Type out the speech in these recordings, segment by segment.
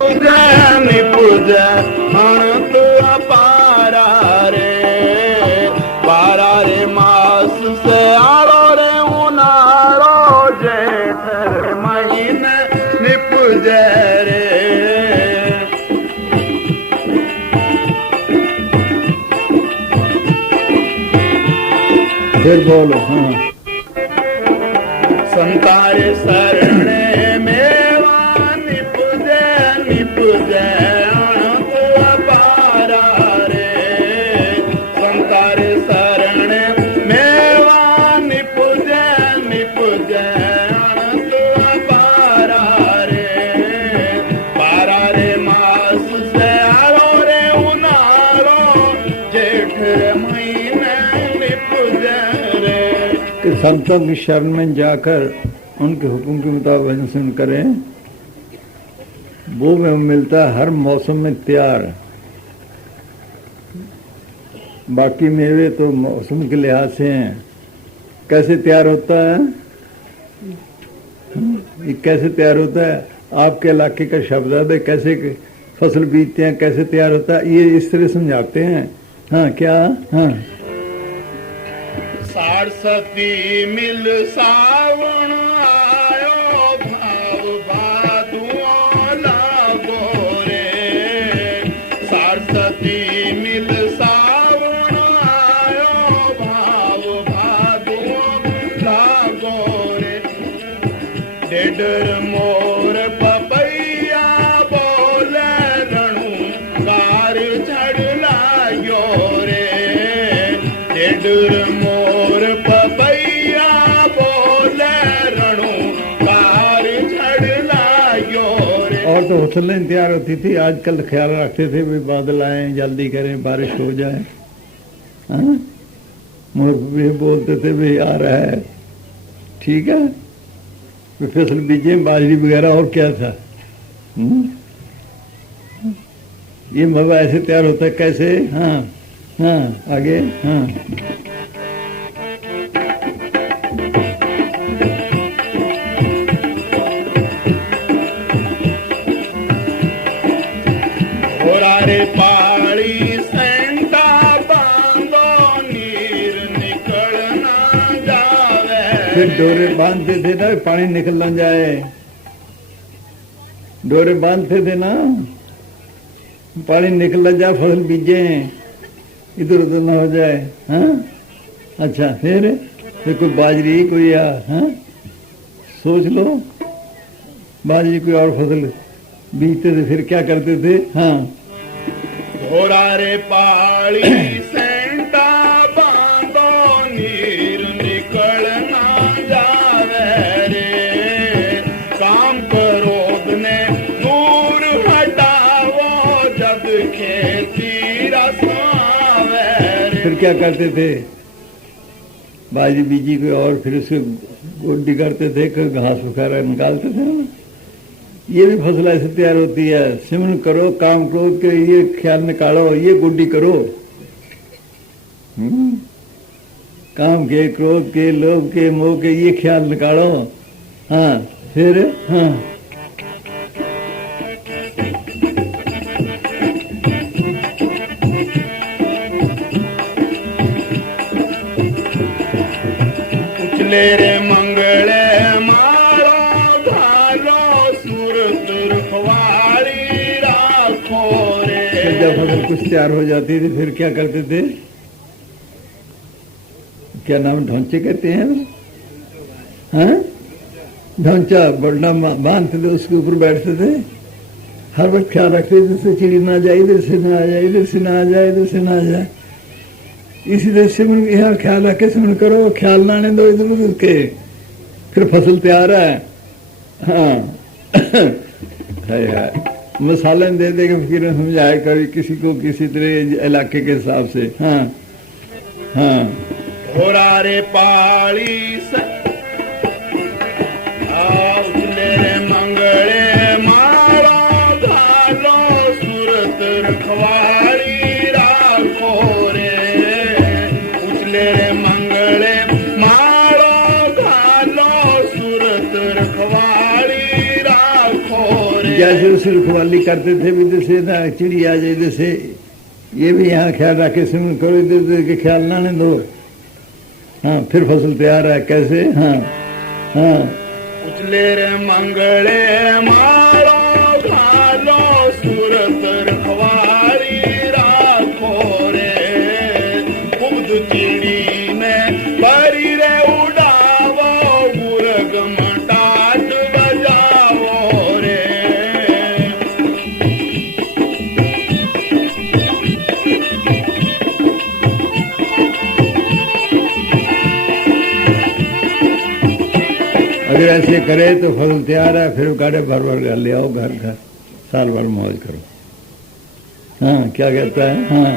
निपुज अणत पारा रे, पारा रे मास से आड़ो रे उनाड़ो जेठ महीने निपुज रे। फिर बोलो। हाँ, संतारे शरणे मेवा निपुजे निपुजे अणको पारा रे, संतारे शरणे मेवा निपुजे निपुजे अणको पारा रे, पारा रे मास से आरो रे उनारो जेठ महीने निपुजे रे। कि संतों की शरण में जाकर उनके हुक्म के मुताबिक अनुसरण करें, वो में मिलता है हर मौसम में तैयार। बाकी मेवे तो मौसम के लिहाज से हैं। कैसे तैयार होता है? ये कैसे तैयार होता है? आपके इलाके का शब्द है, कैसे फसल बीजते हैं, कैसे तैयार होता है, ये इस तरह समझाते हैं। हाँ, क्या? हाँ, सारस्वती मिल सावण आयो, भाव भादुआ लागो रे, सारस्वती मिल सावण आयो, भाव भादुआ लागो रे, डेडर मोर पपैया बोले रणु कार झड़ लाग्यो रे, डेडर और तो फसलें तैयार होती थी। आजकल ख्याल रखते थे भी बादल आए, जल्दी करें, बारिश हो जाए। हाँ? मोर भी बोलते थे भी आ रहा है, ठीक है, फसल बीजे, बाजरी वगैरह, और क्या था। ये मवा ऐसे तैयार होता है। कैसे? हाँ हाँ, आगे। हाँ, रे पाड़ी सेंटा बांधो नीर निकल ना जावे। फिर डोरे बांधते थे ना, पानी निकल ना जाए। डोरे बांधते थे ना, पानी निकल ना जाए, फसल बीजे इधर उधर ना हो जाए। हाँ, अच्छा, फिर कोई बाजरी, कोई हाँ, सोच लो, बाजरी कोई और फसल बीजते थे, फिर क्या करते थे। हाँ, घोड़ा रे पाड़ी सेंटा बांधो नीर निकल ना जावे रे, काम क्रोध ने दूर हटावो, जब खेती रसावे रे। फिर क्या करते थे? बाजरी बीजी कोई और, फिर उसको गोड्डी करते थे, कोई घास वगैरह निकालते थे ना। ये भी फसल ऐसे तैयार होती है। सिमरन करो, काम क्रोध के ये ख्याल निकालो, ये गुड्डी करो। काम के, क्रोध के, लोभ के, मोह के, ये ख्याल निकालो। हाँ, फिर हाँ, उछले रे मंगले मारो घालो, सूरत रखवाली राखो रे। जब फसल कुछ तैयार हो जाती थी, फिर क्या करते थे? क्या नाम, ढौंचे कहते हैं। हाँ, ढौंचा बड़ना बांधते थे, उसके ऊपर बैठते थे, हर वक्त ख्याल रखते थे जिससे चिड़ी ना जाए, इधर से ना आ जाए, इधर से ना आ जाए, इधर से ना आ जाए। इसी तरह सिमरन यहाँ ख्याल रख के सिमरन करो, ख्याल ना आने दो इधर उधर के, फिर फसल तैयार है। हाँ, है मसाले दे दे के फिर समझाए कभी किसी को किसी तरह इलाके के हिसाब से। हाँ हाँ, घोड़ा रे पाली से उछले रे मंगले मारो घालो, सूरत रखवाली राखो रे। उछले रे मंगले मारो घालो, सूरत रखवाली राखो रे। जैसे उसे रखवाली करते थे भी जैसे ना चिड़ी आ जाए जैसे ये भी यहाँ ख्याल रखे सिमरन करो इधर उधर के ख्याल ना आने दो। हाँ फिर फसल तैयार है कैसे। हाँ हाँ उचले रे मंगले मारो भालो सूरत रखवारी राखो रे उब्द चिड़ी में परी रे उड़ावो गुरगम टाट बजावो रे। अगर ऐसे करे तो फसल तैयार है फिर गाड़े भर भर ले आओ घर घर साल भर मौज करो। हाँ क्या कहता है। हाँ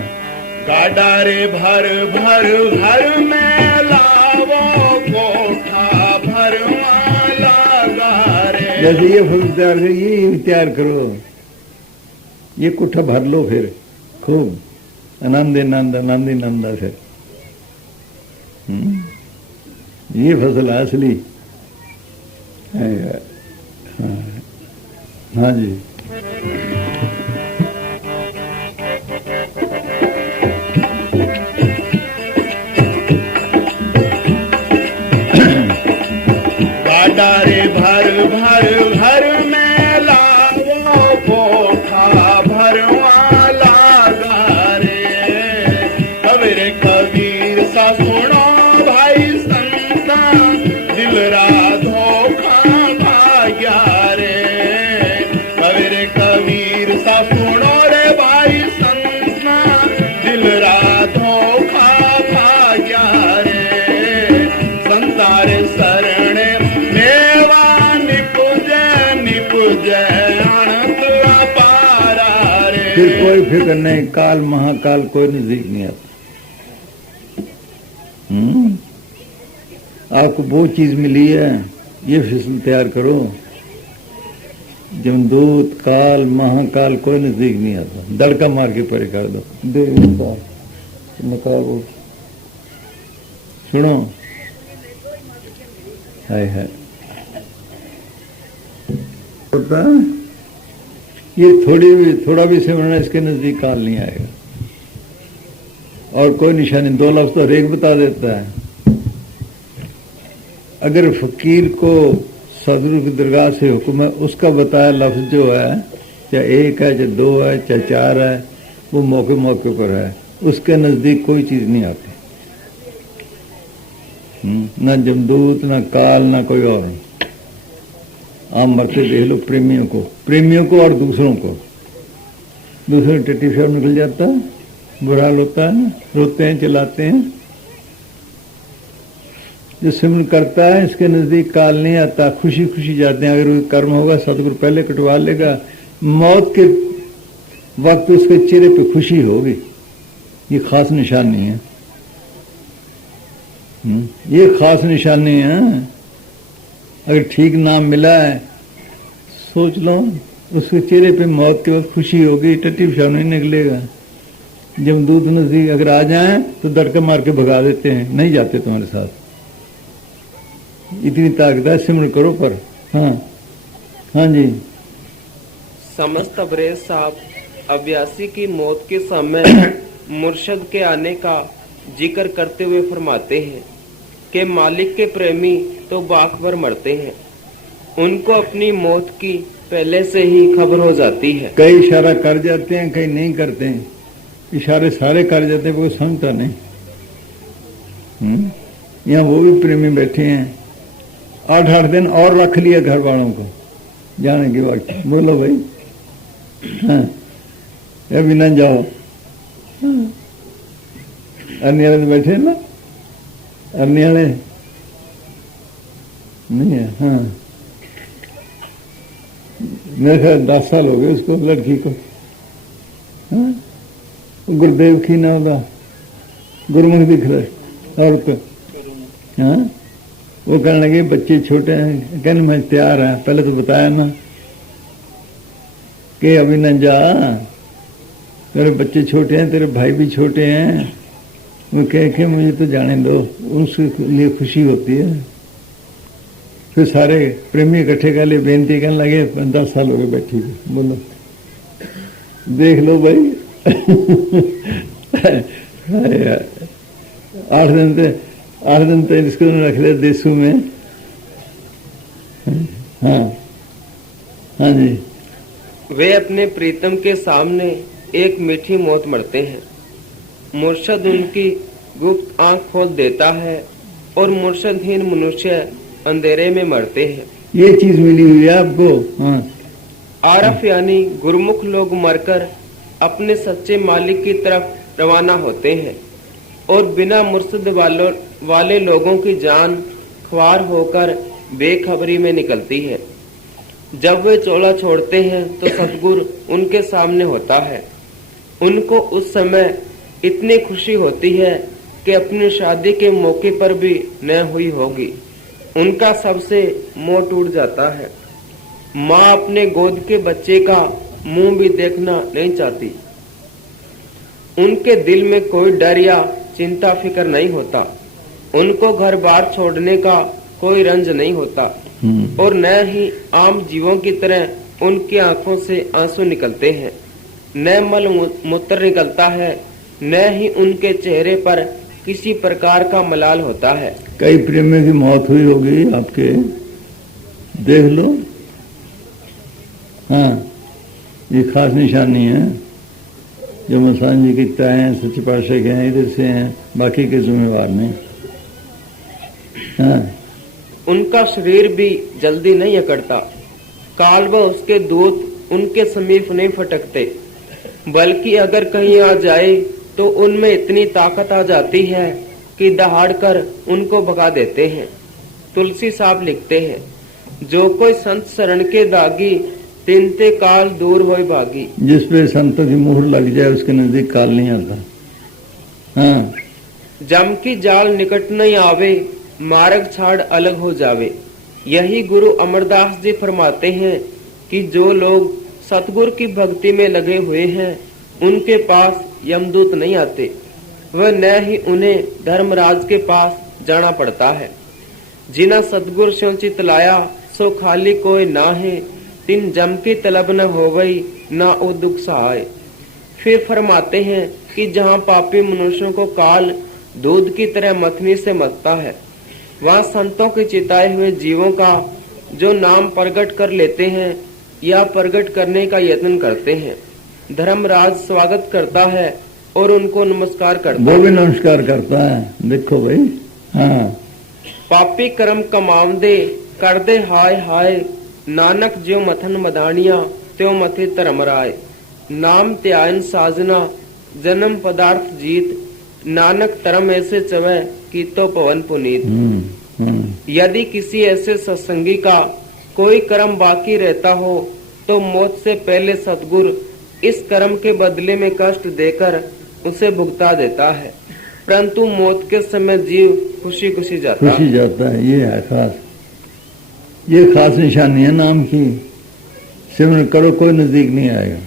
गाड़ा रे भर भर भर में लावो कोठा भरवा लगा रे। जैसे ये फसल तैयार करो ये तैयार करो ये कोठा भर लो फिर खूब आनंद आनंद आनंद आनंद फिर। ये फसल है असली। हाँ जी गाड़ा रे भर भर भर में लावो कोठा भरवा लगा रे। कबीर कबीर सा सुनो भाई संता दिल राधो कबीर सा सुनो रे भाई संतना दिल राधो खा भाग्या रे। संतारे शरण मेवा निपुज अनंत अपारा रे। फिर कोई फिक्र नहीं काल महाकाल कोई नजदीक नहीं आता। आपको वो चीज मिली है ये फिसल तैयार करो। जमदूत काल महाकाल कोई नजदीक नहीं आता। दड़का मार के परे कर दो दे निकालो सुनो है होता ये थोड़ा भी सिमरना इसके नजदीक काल नहीं आएगा। और कोई निशानी दो लफ्ज तो रेख बता देता है। अगर फकीर को सदगुरु की दरगाह से हुक्म है उसका बताया लफ्ज जो है चाहे एक है चाहे दो है चाहे चार है वो मौके मौके पर है उसके नजदीक कोई चीज नहीं आती। ना जमदूत ना काल ना कोई और। आप मरते देख लो प्रेमियों को और दूसरों को। दूसरे टट्टी फेर निकल जाता है बुरा हाल होता है ना रोते हैं चिल्लाते हैं। जो सिमरन करता है इसके नजदीक काल नहीं आता खुशी खुशी जाते हैं। अगर कर्म होगा सतगुरु पहले कटवा लेगा मौत के वक्त उसके चेहरे पे खुशी होगी। ये खास निशानी है। ये खास निशानी है। अगर ठीक नाम मिला है सोच लो उसके चेहरे पे मौत के वक्त खुशी होगी टट्टी फिर नहीं निकलेगा। जमदूत नजदीक अगर आ जाए तो दड़का मार के भगा देते हैं नहीं जाते तुम्हारे साथ। इतनी ताकत है सिमरन करो पर। हाँ हाँ जी समस्त अबरेज साहब अव्यासी की मौत के समय मुर्शद के आने का जिक्र करते हुए फरमाते हैं कि मालिक के प्रेमी तो बाखबर मरते हैं उनको अपनी मौत की पहले से ही खबर हो जाती है। कई इशारा कर जाते हैं कई नहीं करते हैं। इशारे सारे कर जाते हैं कोई समझता नहीं। यहाँ वो भी प्रेमी बैठे हैं 8-8 दिन और रख लिया घर वालों को जाने के वक्त। बोलो भाई हाँ अभी न जाओ। अन्य वाले बैठे ना अन्य वाले नहीं है। हाँ मेरे ख्याल 10 साल हो गए उसको लड़की को। हाँ गुरुदेव की ना होगा गुरुमुख दिख रहा है औरत। हाँ वो कहने लगे बच्चे छोटे हैं कहने मैं तैयार है पहले तो बताया ना कि अभी न जा तेरे बच्चे छोटे हैं तेरे भाई भी छोटे हैं। वो कह के मुझे तो जाने दो उसके लिए खुशी होती है। फिर सारे प्रेमी इकट्ठे कर लिए, बेनती करने लगे। 10 साल हो गए बैठी हुई। बोलो देख लो भाई 8 दिन तक इसको रख लिया देशों में। हाँ हाँ जी। वे अपने प्रीतम के सामने एक मीठी मौत मरते हैं। मुर्शद उनकी गुप्त आंख खोल देता है और मुर्शदहीन मनुष्य अंधेरे में मरते हैं। ये चीज मिली हुई है आपको। हाँ। आरफ यानी गुरमुख लोग मरकर अपने सच्चे मालिक की तरफ रवाना होते हैं और बिना मुर्शद वाले लोगों की जान ख्वार होकर बेखबरी में निकलती है। जब वे चोला छोड़ते हैं तो सतगुरु उनके सामने होता है। उनको उस समय इतनी खुशी होती है कि अपनी शादी के मौके पर भी न हुई होगी। उनका सबसे मोह टूट जाता है। माँ अपने गोद के बच्चे का मुंह भी देखना नहीं चाहती। उनके दिल में कोई डर या चिंता फिक्र नहीं होता। उनको घर बार छोड़ने का कोई रंज नहीं होता और न ही आम जीवों की तरह उनकी आंखों से आंसू निकलते हैं, न मल मूत्र निकलता है, न ही उनके चेहरे पर किसी प्रकार का मलाल होता है। कई प्रेमियों की मौत हुई होगी आपके, देख लो। हाँ, ये खास निशानी है जो मसान जी की हैं, सच्चे पातशाह के हैं, इधर से हैं, बाकी के जिम्मेवार नहीं। हाँ। उनका शरीर भी जल्दी नहीं अकड़ता। काल व उसके दूत उनके समीप नहीं फटकते, बल्कि अगर कहीं आ जाए तो उनमें इतनी ताकत आ जाती है कि दहाड़कर उनको भगा देते हैं। तुलसी साहब लिखते हैं, जो कोई संत शरण के दागी, तिनते काल दूर होए भागी। जिस पे संतों की मुहर लग जाए उसके नजदीक काल नहीं आता। हाँ। जम की जाल निकट नहीं आवे, मार्ग छाड़ अलग हो जावे। यही गुरु अमरदास जी फरमाते हैं कि जो लोग सतगुरु की भक्ति में लगे हुए हैं उनके पास यमदूत नहीं आते, वह न ही उन्हें धर्मराज के पास जाना पड़ता है। जिना सतगुरु स्यों चितलाया सो खाली कोई ना है, तिन जम की तलब न हो गई ना ओ दुख सहाय। फिर फरमाते हैं कि जहाँ पापी मनुष्यों को काल दूध की तरह मथनी से मथता है, वहाँ संतों के चिताए हुए जीवों का जो नाम प्रकट कर लेते हैं या प्रकट करने का यत्न करते हैं, धर्मराज स्वागत करता है और उनको नमस्कार करता है। वो भी नमस्कार करता है। देखो भाई। हाँ। पापी कर्म कमावदे कर दे हाय हाय, नानक ज्यो मथन मदानिया त्यों मथे धर्मराय। नाम त्यायन साजना जन्म पदार्थ जीत, नानक तरम ऐसे चवे की तो पवन पुनीत। यदि किसी ऐसे सत्संगी का कोई कर्म बाकी रहता हो तो मौत से पहले सतगुरु इस कर्म के बदले में कष्ट देकर उसे भुगता देता है, परंतु मौत के समय जीव खुशी खुशी जाता है। ये है खास, ये खास निशानी है नाम की। सिमरन करो, कोई नजदीक नहीं आएगा।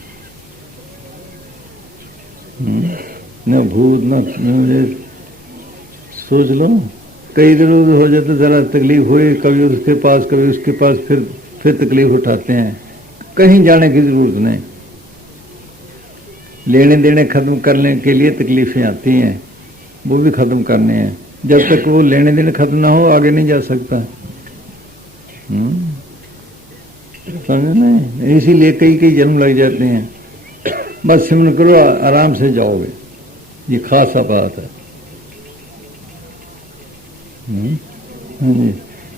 न भूत न सोच लो, कई इधर उधर हो जाते, जरा तकलीफ हुई, कभी उसके पास कभी उसके पास, फिर तकलीफ उठाते हैं। कहीं जाने की जरूरत नहीं। लेने देने खत्म करने के लिए तकलीफें आती हैं, वो भी खत्म करने हैं। जब तक वो लेने देने खत्म ना हो आगे नहीं जा सकता। समझ नहीं, इसीलिए कई जन्म लग जाते हैं। बस सिमरन करो, आराम से जाओगे। ये खासा बात है।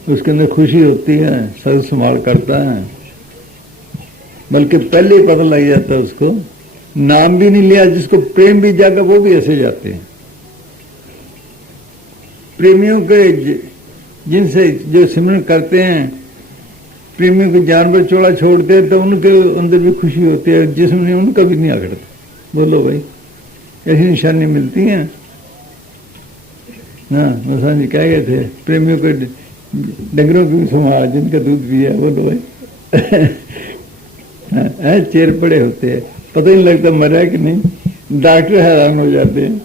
उसके अंदर खुशी होती है, सर संभाल करता है, बल्कि पहले ही पता लग जाता है उसको। नाम भी नहीं लिया, जिसको प्रेम भी जागा वो भी ऐसे जाते हैं। प्रेमियों के जिनसे जो सिमरन करते हैं, प्रेमियों के जानवर चोला छोड़ते हैं तो उनके अंदर भी खुशी होती है, जिसमें उनका भी नहीं आकड़ता। बोलो भाई, ऐसी निशानी मिलती हैं ना। मसान जी क्या गए थे, प्रेमियों के डंगरों की संभाल जिनका दूध पिया। बोलो भाई चेर पड़े होते हैं, पता ही नहीं लगता मरा है कि नहीं। डॉक्टर हैरान हो जाते हैं।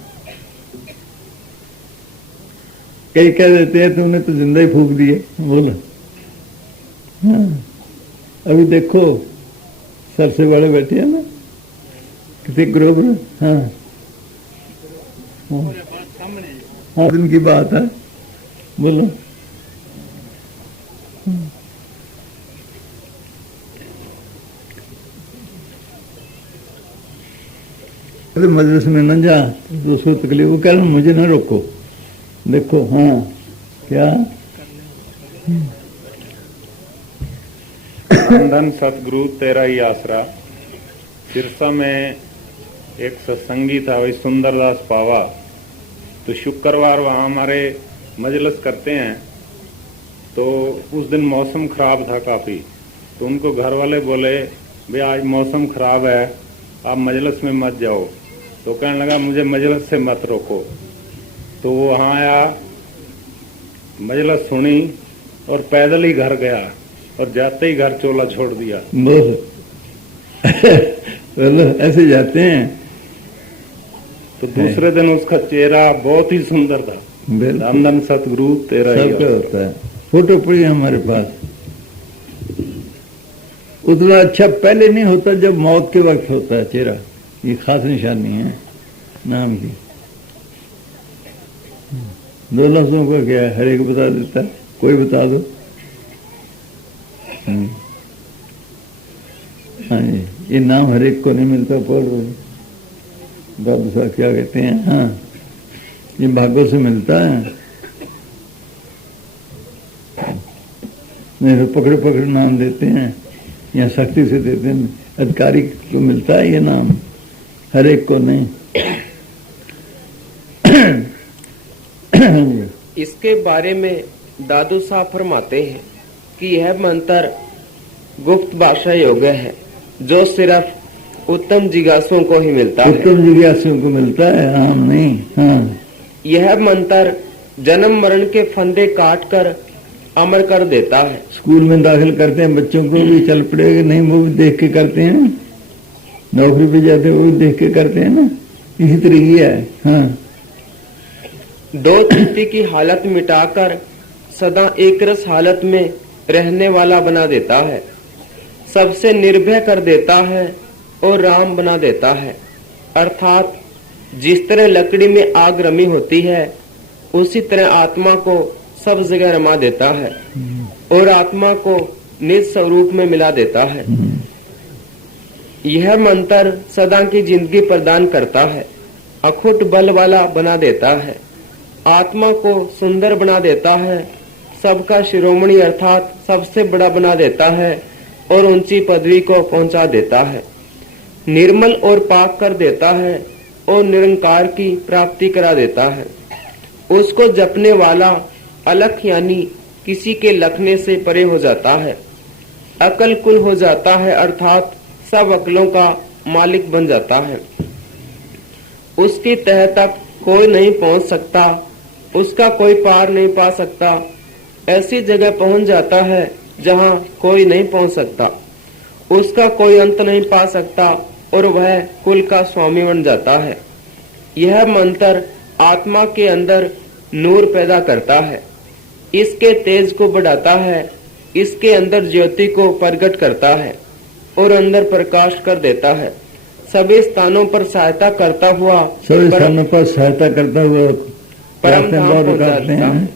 कई कह देते हैं तुमने तो जिंदा ही फूक दिए। बोलो हाँ, अभी देखो सबसे बड़े बैठे हैं ना कितने ग्रुप। हाँ हाँ, दिन की बात है, बोलो। अरे मजलिस में न जा तो उसको तकलीफ, वो कह रहा मुझे ना रोको। देखो हाँ क्या धन सतगुरु तेरा ही आसरा। सिरसा में एक सत्संगी था, वही सुंदरदास पावा। तो शुक्रवार वहाँ हमारे मजलिस करते हैं। तो उस दिन मौसम खराब था काफ़ी, तो उनको घर वाले बोले भाई आज मौसम खराब है, आप मजलिस में मत जाओ। तो कहने लगा मुझे मजलिस से मत रोको। तो वो वहाँ आया, मजलिस सुनी और पैदल ही घर गया, और जाते ही घर चोला छोड़ दिया। बोलो ऐसे जाते हैं। तो दूसरे दिन उसका चेहरा बहुत ही सुंदर था। धन सतगुरु तेरा ही सबका होता है। फोटो पड़ी है हमारे पास। उतना अच्छा पहले नहीं होता जब मौत के वक्त होता है चेहरा। ये खास निशानी है नाम की। 2 लफ्जों का क्या है, हर एक बता देता है, कोई बता दो। हाँ जी, ये नाम हर एक को नहीं मिलता। पर बाबू साहब क्या कहते हैं, हाँ ये भाग्यों से मिलता है। नहीं तो पकड़े पकड़े नाम देते हैं या सख्ती से देते हैं। अधिकारी को मिलता है ये नाम, हर एक को नहीं। इसके बारे में दादू साहब फरमाते हैं कि यह मंत्र गुप्त भाषा योग है जो सिर्फ उत्तम जिज्ञासुओं को ही मिलता है। उत्तम जिज्ञासुओं को मिलता है, आम नहीं। हाँ, यह मंत्र जन्म मरण के फंदे काट कर अमर कर देता है। स्कूल में दाखिल करते हैं बच्चों को भी, चल पड़ेगा नहीं वो भी देख के करते हैं। नौकरी पे जाते वो भी देख के करते हैं ना, इसी तरीके है। हाँ, 2 चित्ती की हालत मिटाकर सदा एक रस हालत में रहने वाला बना देता है, सबसे निर्भय कर देता है और राम बना देता है। अर्थात जिस तरह लकड़ी में आग रमी होती है उसी तरह आत्मा को सब जगह रमा देता है और आत्मा को निज स्वरूप में मिला देता है। यह मंत्र सदा की जिंदगी प्रदान करता है, अखुट बल वाला बना देता है, आत्मा को सुंदर बना देता है, सबका शिरोमणि अर्थात सबसे बड़ा बना देता है और ऊंची पदवी को पहुंचा देता है, निर्मल और पाक कर देता है और निरंकार की प्राप्ति करा देता है। उसको जपने वाला अलख यानी किसी के लखने से परे हो जाता है, अकल कुल हो जाता है अर्थात सब अकलों का मालिक बन जाता है। उसकी तह तक कोई नहीं पहुंच सकता, उसका कोई पार नहीं पा सकता, ऐसी जगह पहुंच जाता है जहां कोई नहीं पहुंच सकता, उसका कोई अंत नहीं पा सकता और वह कुल का स्वामी बन जाता है। यह मंत्र आत्मा के अंदर नूर पैदा करता है, इसके तेज को बढ़ाता है, इसके अंदर ज्योति को प्रकट करता है और अंदर प्रकाश कर देता है। सभी स्थानों पर सहायता करता हुआ परम धाम पहुंचाता है।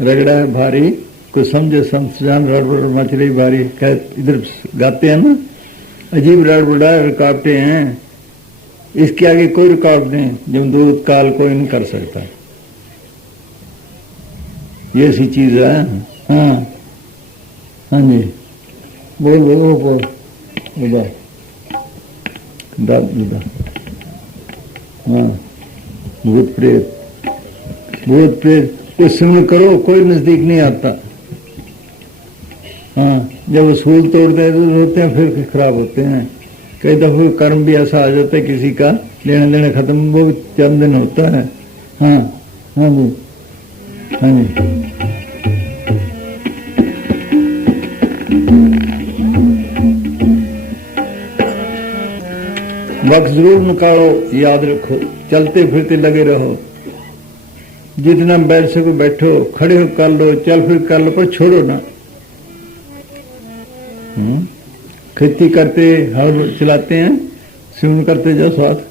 रगड़ा है भारी, कुछ समझे समझान रड़बड़ मचली भारी, इधर गाते हैं ना, अजीब रड़बड़ा रुकावटें हैं, इसके आगे कोई रुकावट नहीं, जमदूत काल कोई नहीं कर सकता। ये ऐसी चीज है। हाँ हाँ जी, बोल बोल बोल बोल दादा। हाँ, भूत प्रेत कुछ सिमरन करो, कोई नजदीक नहीं आता। हाँ, जब उसूल तोड़ते हैं तो होते हैं, फिर खराब होते हैं। कई दफे कर्म भी ऐसा आ जाता है किसी का, लेना देना खत्म, वो चंद दिन होता है। हाँ हाँ जी, हाँ जी। वक्त जरूर निकालो, याद रखो, चलते फिरते लगे रहो, जितना बैठ सको बैठो, खड़े हो कर लो, चल फिर कर लो, पर छोड़ो ना। खेती करते हल चलाते हैं, सिमन करते जाओ साथ।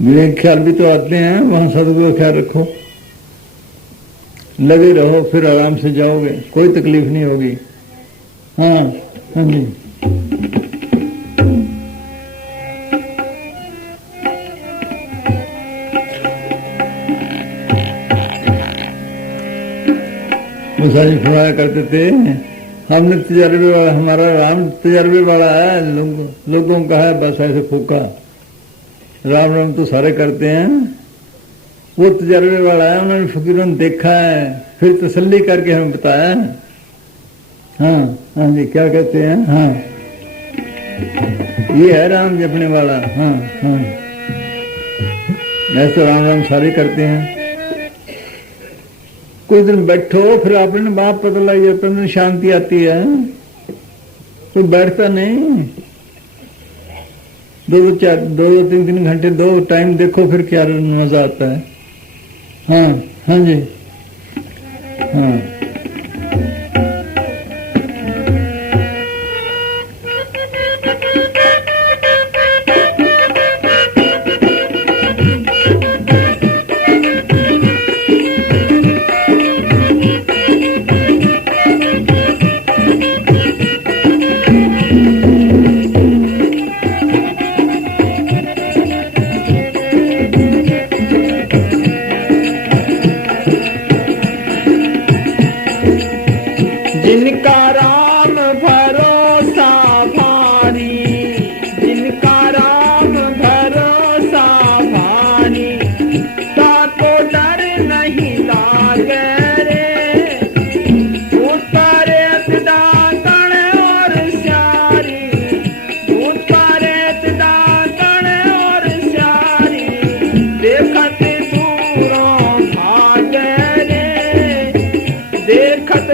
मेरे ख्याल भी तो आते हैं, वहां सदगुरु का ख्याल रखो, लगे रहो, फिर आराम से जाओगे, कोई तकलीफ नहीं होगी। हाँ हाँ जी। मुसाजी फरमाया करते थे, हमने तजर्बे वाला, हमारा राम तजर्बे वाला है, लोगों का है बस ऐसे फूका। राम राम तो सारे करते हैं, वो तजर्बे वाला है, उन्होंने फकीरों ने देखा है, फिर तसल्ली करके हमें बताया। हाँ हाँ जी, क्या कहते हैं? हाँ, ये है राम जपने वाला। हाँ हाँ, ऐसे राम राम सारे करते हैं। कुछ दिन बैठो, फिर आपने बाप पता लग जाता है, शांति आती है। तो बैठता नहीं, दो तीन तीन घंटे दो टाइम देखो, फिर क्या मजा आता है। हाँ हाँ जी। हाँ जिनका राम भरोसा भारी, जिनका राम भरोसा भारी, ताको डर नहीं लागे रे। उत्तरेत दातन और स्यारी, उत्तरेत दातन और स्यारी, देखत दूरों भागे रे, देखत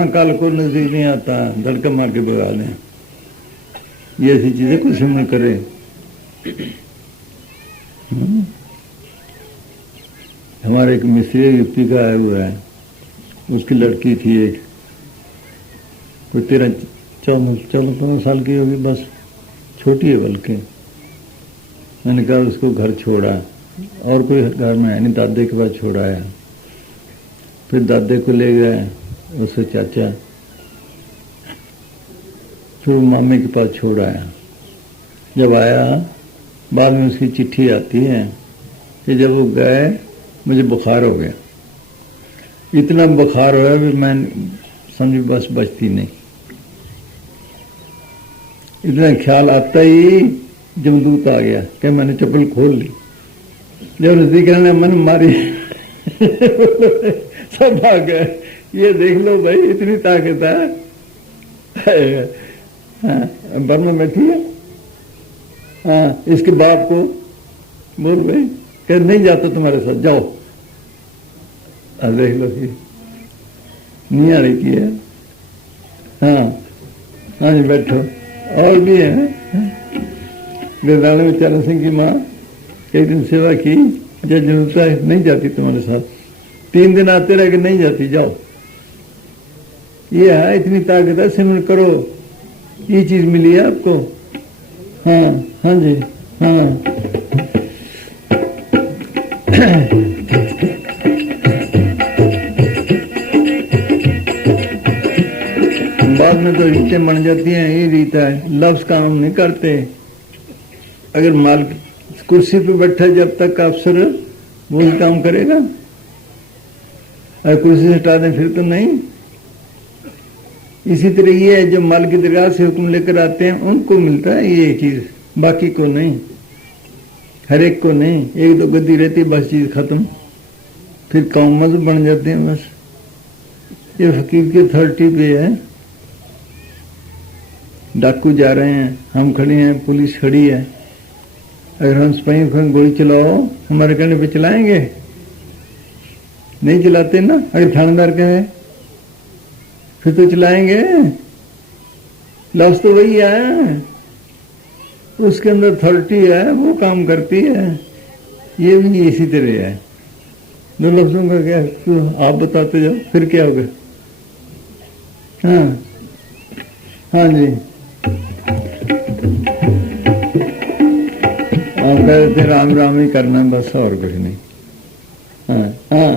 महाकाल को नजदीक नहीं आता, धड़का मार के भगा दें। ये ऐसी चीजें कुछ सिमरन करे। हमारे एक मिस्त्री यूपी का आया हुआ है, उसकी लड़की थी एक, कोई 13-14-15 साल की होगी, बस छोटी है बल्कि। मैंने कहा उसको घर छोड़ा, और कोई घर में है नहीं, दादे के पास छोड़ाया। फिर दादे को ले गए उसके चाचा, फिर मामे के पास छोड़ाया। जब आया बाद में उसकी चिट्ठी आती है कि जब वो गए मुझे बुखार हो गया, इतना बुखार हो गया कि मैं समझी बस बचती नहीं। इतना ख्याल आता ही जमदूत आ गया कि मैंने चप्पल खोल ली। जब नजदीक रहने मन मारी सब भाग गए। ये देख लो भाई, इतनी ताकत है। बर्मा बैठी है, हाँ, इसके बाप को बोल भाई कह नहीं जाता तुम्हारे साथ, जाओ। देख लो कि नहीं आ रही की है। हाँ हाँ जी बैठो। और भी है, वेदाल में चरण सिंह की माँ कई दिन सेवा की, जब जरूरत है नहीं जाती तुम्हारे साथ, 3 दिन आते रह के नहीं जाती, जाओ। ये है, इतनी ताकत है, सिमरन करो, ये चीज मिली है आपको। हाँ हाँ जी हाँ। बाद में तो रीतें बन जाती हैं, ये रीत है, लफ्ज काम नहीं करते। अगर माल कुर्सी पे बैठा जब तक अफसर वही काम करेगा, अगर कुर्सी से हटा दें फिर तो नहीं। इसी तरह ये है, जो माल की दरगाह से हुक्म लेकर आते हैं उनको मिलता है ये चीज, बाकी को नहीं, हर एक को नहीं। 1-2 गद्दी रहती बस चीज खत्म, फिर काम मजहब बन जाते हैं बस। ये फकीर की अथॉरिटी पे है, डाकू जा रहे हैं, हम खड़े हैं, पुलिस खड़ी है, अगर हम सिपाही को गोली चलाओ हमारे कहने पे चलाएंगे? नहीं चलाते ना। अगर थानेदार कहे फिर तो चलाएंगे, लफ्ज तो वही है, उसके अंदर अथॉरिटी है, वो काम करती है। ये भी इसी तरह है, 2 लफ्जों का क्या, तो आप बताते जाओ फिर क्या होगा। हाँ हाँ जी, हम कहते राम राम ही करना बस, और कुछ नहीं। हाँ हाँ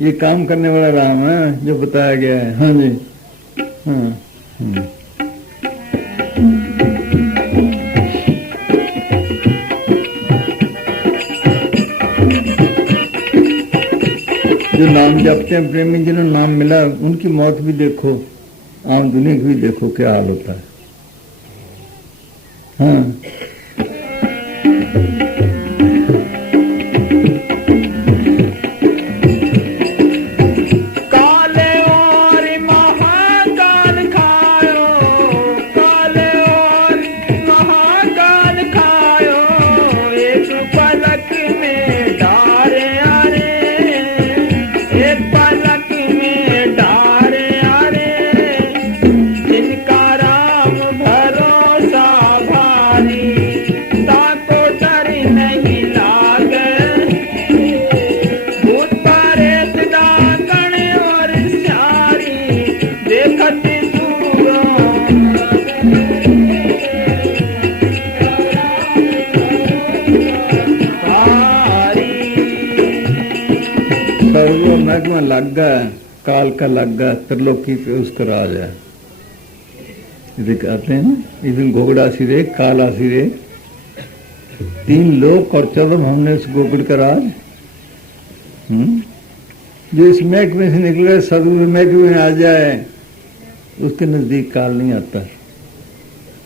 ये काम करने वाला राम है जो बताया गया है। हाँ जी हाँ। जो नाम जपते हैं प्रेमी, जिन्होंने नाम मिला उनकी मौत भी देखो, आम दुनिया की भी देखो क्या हाल होता है। हाँ महकमा लग गया, काल का लग गया, त्रिलोकी पे उसका राज है। इसे कहते हैं ना, इस दिन घोगड़ा सिरे, काला सिरे, 3 लोक और 14 हमने उस गोगड़ का राज। जो इस महकमे से निकले सदगुरु महकमे में आ जाए उसके नजदीक काल नहीं आता।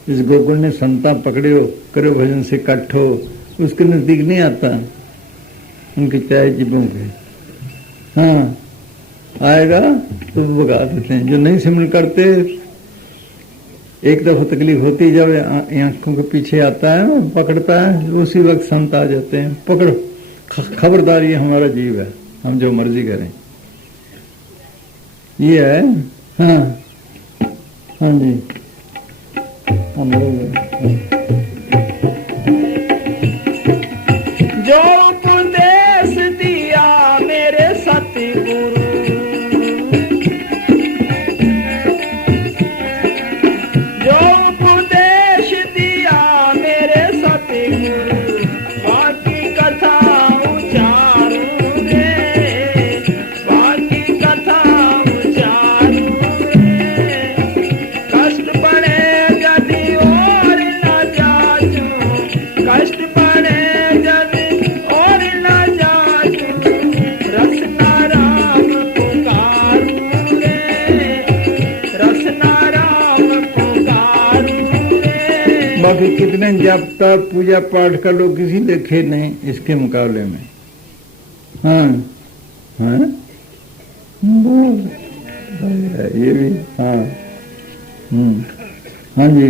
इस गोकुल ने संता पकड़े हो, करो भजन से कट हो, उसके नजदीक नहीं आता, उनके चाय जीवों के। हाँ आएगा तो भगा देते हैं। जो नहीं सिमरन करते, एक दफा तकलीफ होती, जब आंखों के पीछे आता है पकड़ता है, उसी वक्त संत आ जाते हैं, पकड़ो, खबरदार ये हमारा जीव है, हम जो मर्जी करें। ये है। हाँ हाँ जी, हम लोग जो उपदेश दिया मेरे सतगुरु, जो उपदेश दिया मेरे सतगुरु, बाकी कथा उचारूं रे, बाकी कथा उचारूं रे। कष्ट पड़े यदि और न जाचूं, कष्ट पड़े यदि और न जाचूं, रसना राम पुकारूं रे, रसना राम पुकारूं रे। बाकी कितने जब तक पूजा पाठ कर लो, किसी देखे नहीं इसके मुकाबले में। हाँ हाँ बोल, ये भी हाँ हाँ जी।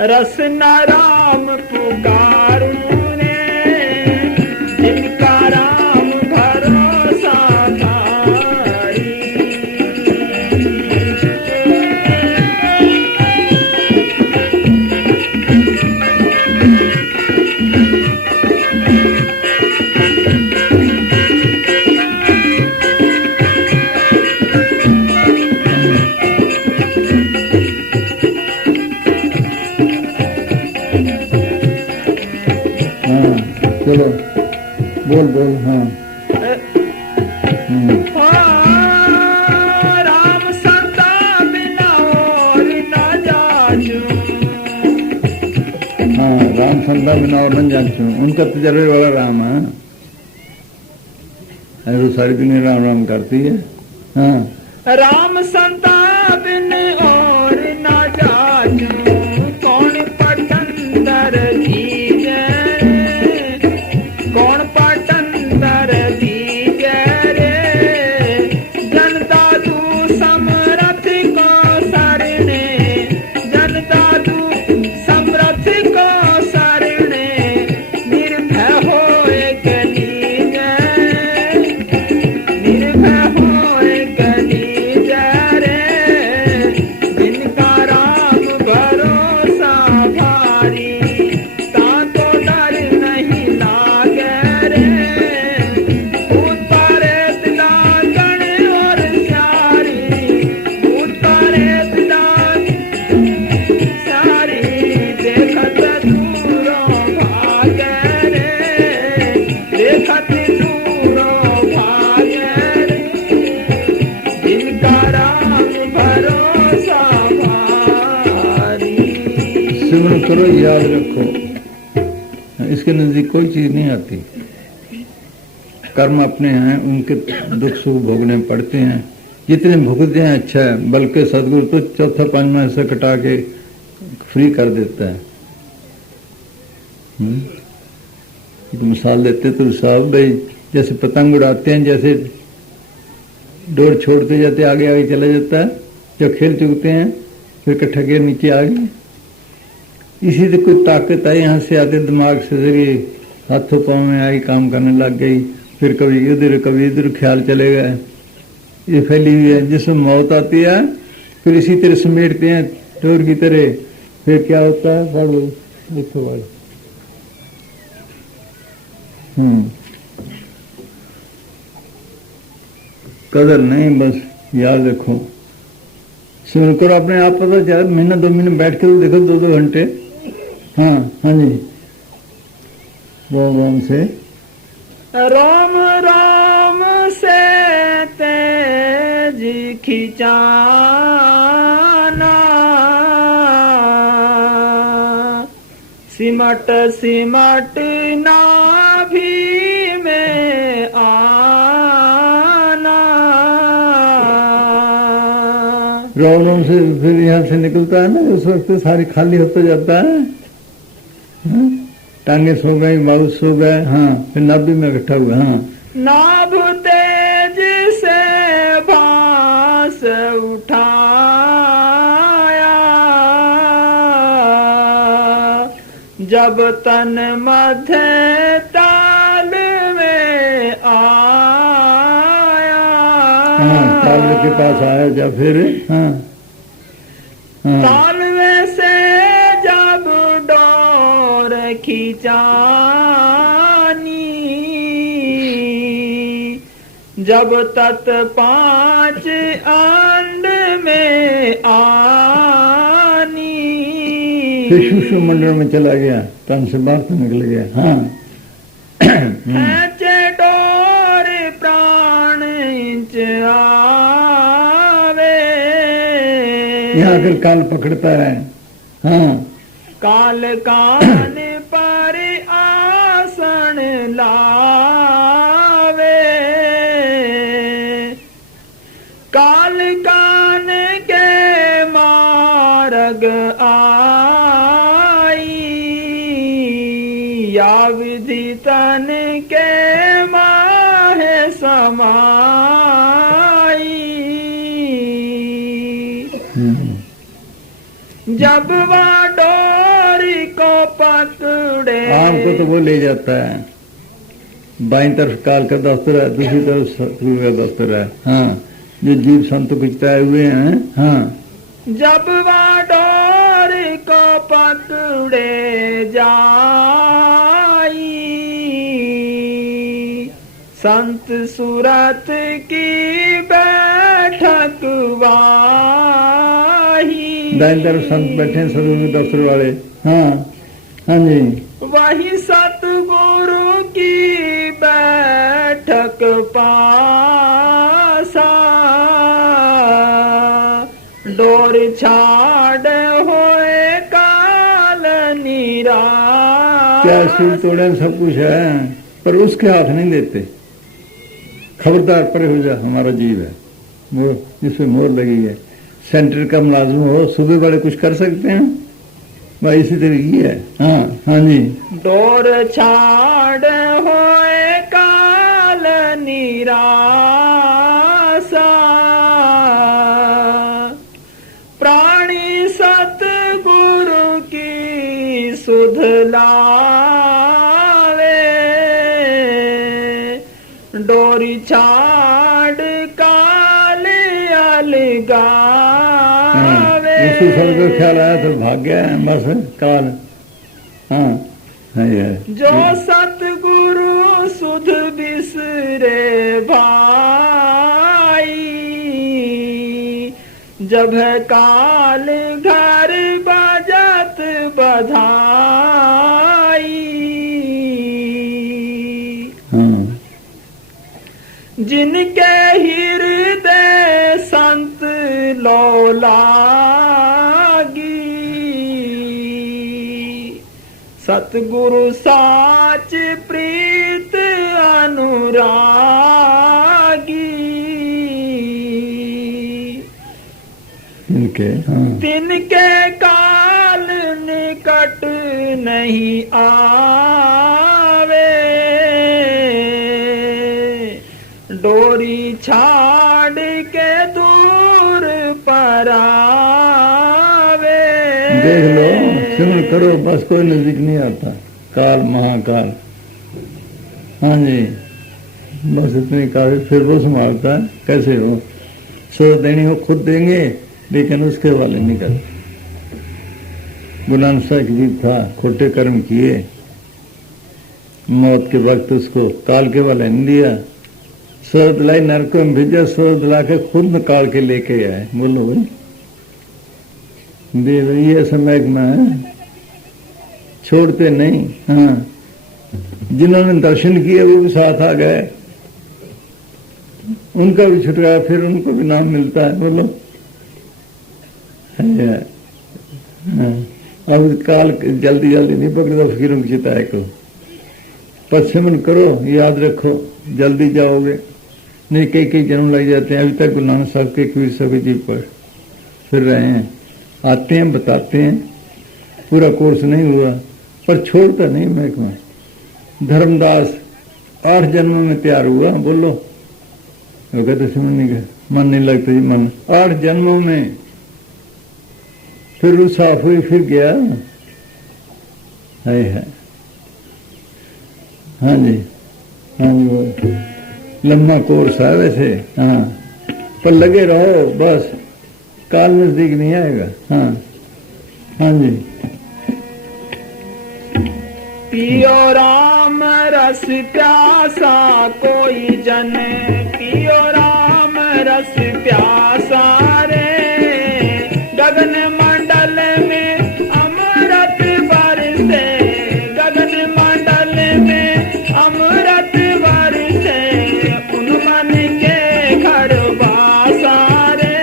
रसना राम पुकारूं रे, जिनका राम भरोसा भारी। हाँ चलो बोल बोल। हाँ राम संता बिना और न जाचूं, हाँ राम संता बिना और न जानचू, उनका तजर्बे वाला राम है। ऐसे सारी दुनिया राम राम करती है। हाँ राम संता बिन और न जाचूं, कौन पटंदर दीजे, कौन पटंदर दीजे रे। जनदादू समरथ को सरणे, जनदादू समरथ को सरणे, निर्भय होए गलीजे, निर्भय होए गलीजे रे। जिनका राम भरोसा भारी, ताको डर नहीं लागे रे। भूत प्रेत डाकण और स्यारी, भूत प्रेत डाकण स्यारी, देखत दूरों भागे रे, देखत दूरों भागे रे। जिनका राम भरोसा भारी। सिमरन करो, याद रखो, इसके नजदीक कोई चीज नहीं आती। कर्म अपने हैं, उनके दुख सुख भोगने पड़ते हैं। जितने भुगते हैं अच्छा है, बल्कि सदगुरु तो चौथा पांचवा हिस्सा कटा के फ्री कर देता है। एक मिसाल देते तो साहब भाई, जैसे पतंग उड़ाते हैं, जैसे डोर छोड़ते जाते आगे आगे चला जाता है, जब खेल चुकते हैं फिर इकट्ठा के नीचे आ गए। इसी से कोई ताकत आई, यहाँ से आते दिमाग से जरिए हाथों पाँव में आई, काम करने लग गई। फिर कभी इधर ख्याल चले गए, ये फैली हुई है। जिसमें मौत आती है फिर इसी तरह समेटते हैं डोर की तरह। फिर क्या होता है, पढ़ लो देखो भाई। कदर नहीं, बस याद रखो। सिमरन करो, अपने आप पता चला। महीना 2 महीने बैठ के तो देखो, 2-2 घंटे। हाँ हाँ जी, राम से राम राम से तेज खिंचाना, सिमट सिमट नाभि में आना। राम राम से फिर यहाँ से निकलता है ना, उस वक्त सारी खाली होता जाता है। हाँ? टांगे सो गई, बाहु सो गए। हाँ फिर नाभि में इकट्ठा हुआ। हाँ नाभ तेज से भास उठाया, जब तन मध्य ताल में आया। हाँ, तालवे के पास आया जब फिर हाँ, हाँ, तालवे से जब डोर खिंचानी, जब तत् 5 अंड में आनी, फिर शिशु मंडल में चला गया, तन से बाहर तो निकल गया। हाँ, खेचे डोर प्राण इंच आवे, यहाँ आकर काल पकड़ता है। हाँ, काल कान पर आसन लावे, काल कान के मार्ग आई, या विधि तन के माहे समाई, जब वह डोरी को पकड़े। आम को तो वो ले जाता है, बाईं तरफ काल का दफ्तर है, दूसरी तरफ सतगुरु का दफ्तर है। हाँ, जो जीव संत को चिताए हुए हैं। हाँ, जब वह डोरी को पकड़े जाई, संत सूरत की बैठक वाही, दाईं तरफ संत बैठे हैं, सतगुरु के दफ्तर वाले। हाँ, हाँ जी, वही सतगुरु की बैठक पासा, डोर छाड़ होए काल निराशा। क्या सिर तोड़े सब कुछ है, पर उसके हाथ नहीं देते। खबरदार परे हो जा, हमारा जीव है मोर, जिसमें मोर लगी है। सेंटर का मुलाजिम हो, सुबह वाले कुछ कर सकते हैं, भाई इसी तरीके है। हाँ, हाँ जी, डोर छाड़ होए काल निराशा, प्राणी सतगुरु की सुध लावे, डोरी छाड़ काल अलगावे। उसको सबको ख्याल आया तो भाग गया बस काल। हाँ, है ये। जो सतगुरु सुध बिसरे भाई, जब है काल घर बजत बधाई, हाँ, जिनके हृदय संत लो लागी, सतगुरु साच प्रीत अनुरागी, इनके हाँ, तिनके काल निकट नहीं आवे, डोरी छाड़ के दूर पर आवे। देख लो, सुन करो, बस कोई नजदीक नहीं आता। काल महाकाल। हाँ जी, बस इतनी काफी। फिर वो संभालता है, कैसे हो सो देनी हो खुद देंगे, लेकिन उसके वाले नहीं करते। बुलान शाह भी था, खोटे कर्म किए, मौत के वक्त उसको काल के वाले नहीं दिया। स्वर्ग लाई नरक में भेजा, स्वर्ग ला के खुद निकाल के लेके आए। बोलो भाई, दे भाई ये समय में है, छोड़ते नहीं। हाँ, जिन्होंने दर्शन किए वो भी साथ आ गए, उनका भी छुटकारा, फिर उनको भी नाम मिलता है। बोलो, हाँ, अब काल जल्दी जल्दी नहीं पकड़ता फकीरों की चिताए को। पश्चिमन करो, याद रखो, जल्दी जाओगे नहीं। कई कई जन्म लग जाते हैं। अभी तक गुरु नानक साहब के कबीर साहब जी पर फिर रहे हैं, आते हैं, बताते हैं। पूरा कोर्स नहीं हुआ, पर छोड़ता नहीं महकमा। धर्मदास 8 जन्मों में तैयार हुआ। बोलो, वो कहते समझ नहीं गए, मन नहीं लगता जी मन। 8 जन्मों में फिर साफ हुई, फिर गया है। हाँ जी, हाँ जी, लंबा कोर्स है वैसे। हाँ, पर लगे रहो बस, काल नजदीक नहीं आएगा। हाँ हाँ जी। पियो राम रस प्यासा कोई जन, पियो राम रस प्यासा रे, गगन मंडल में अमृत बरसे, गगन मंडल में अमृत बरसे, उन मन के घर बासा रे,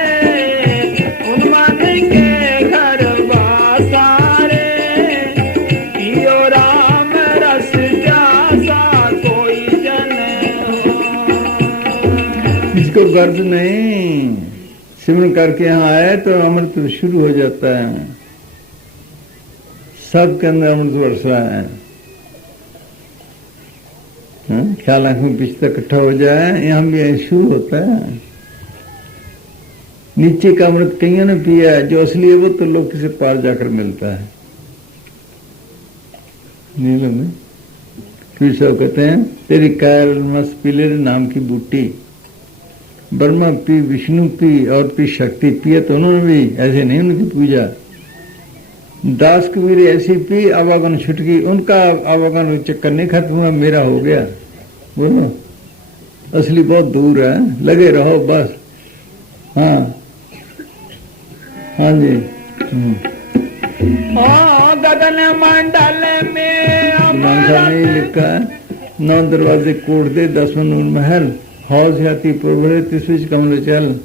उन मन के घर बासा रे, पियो राम रस प्यासा कोई जन हो। इसको गर्ज नहीं, सिमरन करके यहाँ आए तो अमृत शुरू हो जाता है, सबके अंदर अमृत वर्षा है। ख्याल आंख में पिछता इकट्ठा हो जाए, यहाँ भी यही शुरू होता है। नीचे का अमृत कईयों ने पिया है, जो असली है वो तो लोग किसी पार जाकर मिलता है। नीलम में फिर सब कहते हैं तेरी कायल मस्त पीले नाम की बूटी, ब्रह्मा पी, विष्णु पी और पी शक्ति पिया तो उन्होंने भी, ऐसे नहीं उनकी पूजा। दास कबीर ऐसी पी, आवागन छुट गई, उनका आवागन चक्कर नहीं खत्म हुआ, मेरा हो गया। बोलो असली बहुत दूर है, लगे रहो बस। हाँ हाँ जी। गगन मंडल में मंडल नहीं लिखा है, 9 दरवाजे कोट दे, 10वां नूर महल, हौज हाथी पुरवड़े, 30 कमल चल।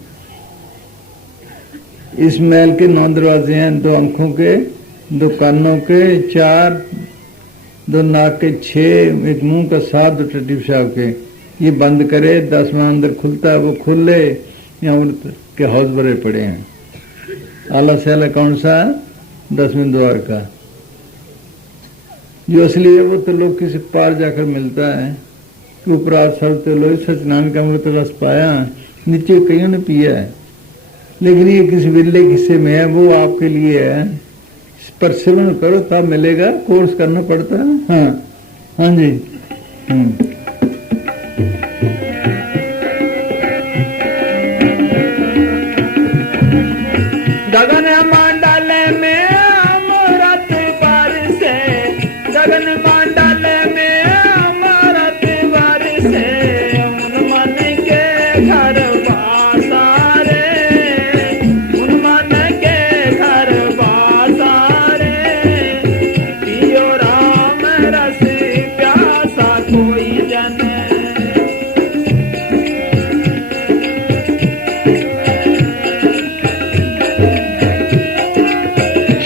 इस महल के 9 दरवाजे हैं, 2 आंखों के, 2 कानों के 4, 2 नाक के 6, 1 मुंह का 7, 2 टट्टी पेशाब के। ये बंद करे, 10वां अंदर खुलता है, वो खुले, यहाँ अमृत के हौज भरे पड़े हैं। आला सैला कौन सा? 10वें द्वार का। जो असली है वो तो लोग किसी पार जाकर मिलता है कि उपराध सरते लो सचनारायण का अमृत रस पाया, नीचे कईयों ने पिया है, लेकिन ये किसी बिल्ले किस्से में है, वो आपके लिए है। इस पर सेवन करो तब मिलेगा, कोर्स करना पड़ता है। हाँ हाँ जी। गगन मंडल में अमृत बरसे, गगन मंडल में अमृत बरसे, उन मन के घर बासा रे, उन मन के घर बासा रे, पियो राम रस प्यासा कोई जन।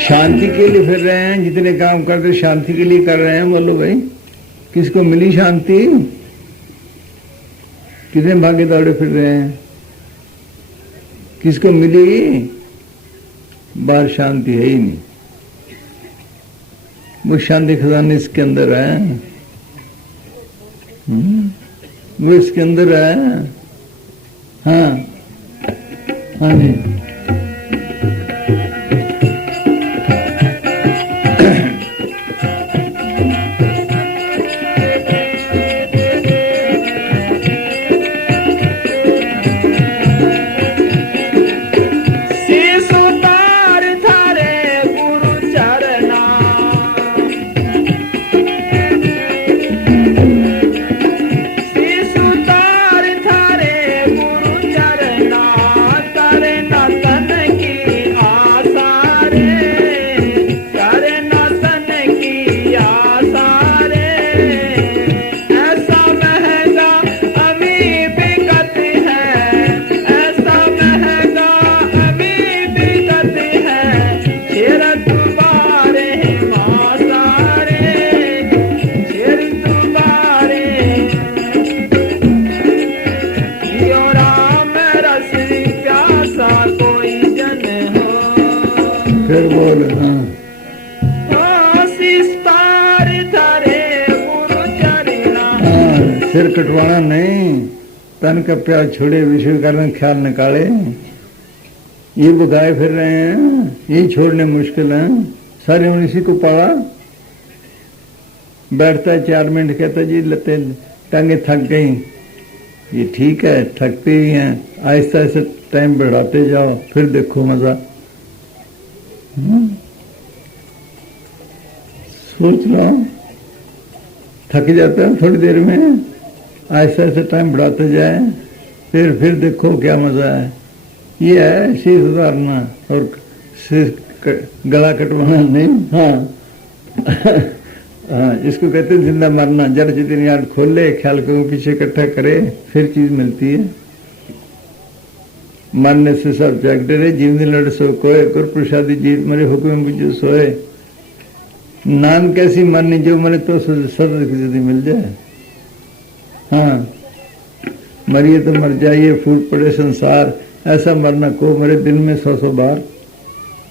शांति के लिए फिर रहे हैं, जितने काम करते शांति के लिए कर रहे हैं। बोलो भाई, किसको मिली शांति? कितने भागे दौड़े फिर रहे हैं, किसको मिली? बाहर शांति है ही नहीं, वो शांति खजाने इसके अंदर है, वो इसके अंदर है। हाँ हाँ जी। फिर बोल। हाँ, सिर कटवाना नहीं, तन का प्यार छोड़े, विषय कारण ख्याल निकाले। ये बुधाए फिर रहे हैं, ये छोड़ने मुश्किल है। सारे उन इसी को पढ़ा, बैठता है 4 मिनट, कहता जी लते टांगे थक गई, ये ठीक है, थकते ही हैं, आहिस्ता आहिस्ता टाइम बढ़ाते जाओ, फिर देखो मजा। सोच रहा हूं, थक जाते हैं थोड़ी देर में, आहिस्ता आहिस्ता टाइम बढ़ाते जाए, फिर देखो क्या मजा है। ये है शीश उतारना और गला कटवाना नहीं। हाँ हाँ, इसको कहते हैं जिंदा मरना। जड़ जितनी याद खोले, ख्याल को पीछे इकट्ठा करे, फिर चीज मिलती है। मरने से सब जाग डरे, जीवन लड़ सो कोय, गुर प्रसादी जीत मरे, हुक्म बुझो सोए। नाम कैसी मरनी, जो मरे तो सद मिल जाए। हाँ, मरिए तो मर जाइए, फूट पड़े संसार, ऐसा मरना को मरे दिन में 100 बार।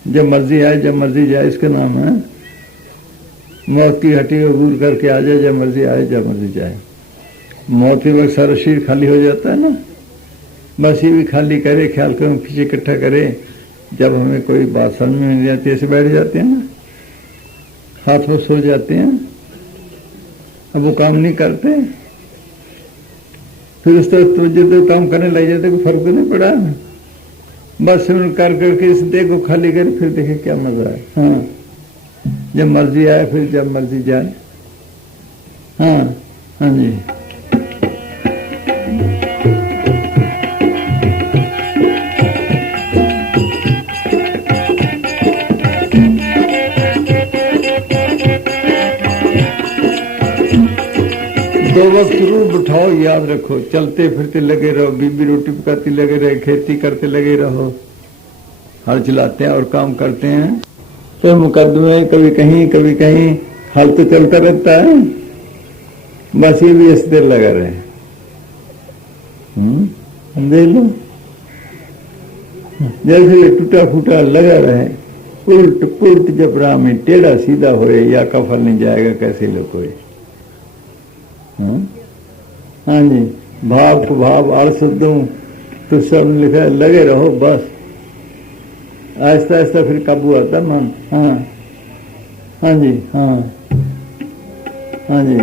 जब मर्जी आए जब मर्जी जाए, इसका नाम है। मौत की हटी अबूर करके आ जाए, जब मर्जी आए जब मर्जी जाए। मौत के वक्त सारा शरीर खाली हो जाता है ना, बस ये भी खाली करे, ख्याल को पीछे इकट्ठा करे। जब हमें कोई बात समझ में नहीं आती, ऐसे बैठ जाते हैं ना, हाथ में सो जाते हैं, अब वो काम नहीं करते, फिर उस तरह तो काम करने लग जाते, कोई फर्क तो नहीं पड़ा। बस सिमरन कर करके इस देह को खाली करे, फिर देखे क्या मजा है। हाँ, जब मर्जी आए फिर जब मर्जी जाए। हाँ हाँ जी। दो वक्त जरूर बिठाओ, याद रखो, चलते फिरते लगे रहो, बीबी रोटी पकाती लगे रहे, खेती करते लगे रहो, हल चलाते हैं और काम करते हैं। तो मुकदमे कभी कहीं हल तो चलता रहता है, बस ये भी इस देर लगा रहे। देख लो, जैसे टूटा फूटा लगा रहे, उल्ट पुल्ट जब राह में टेढ़ा सीधा होए, या कफल नहीं जाएगा कैसे लोग कोई। हाँ जी, भाव को भाव अर्थ दूं तो सब लिखा है, लगे रहो बस, आहिस्ता आहिस्ता फिर काबू आता मन। हाँ हाँ जी, हाँ हाँ जी।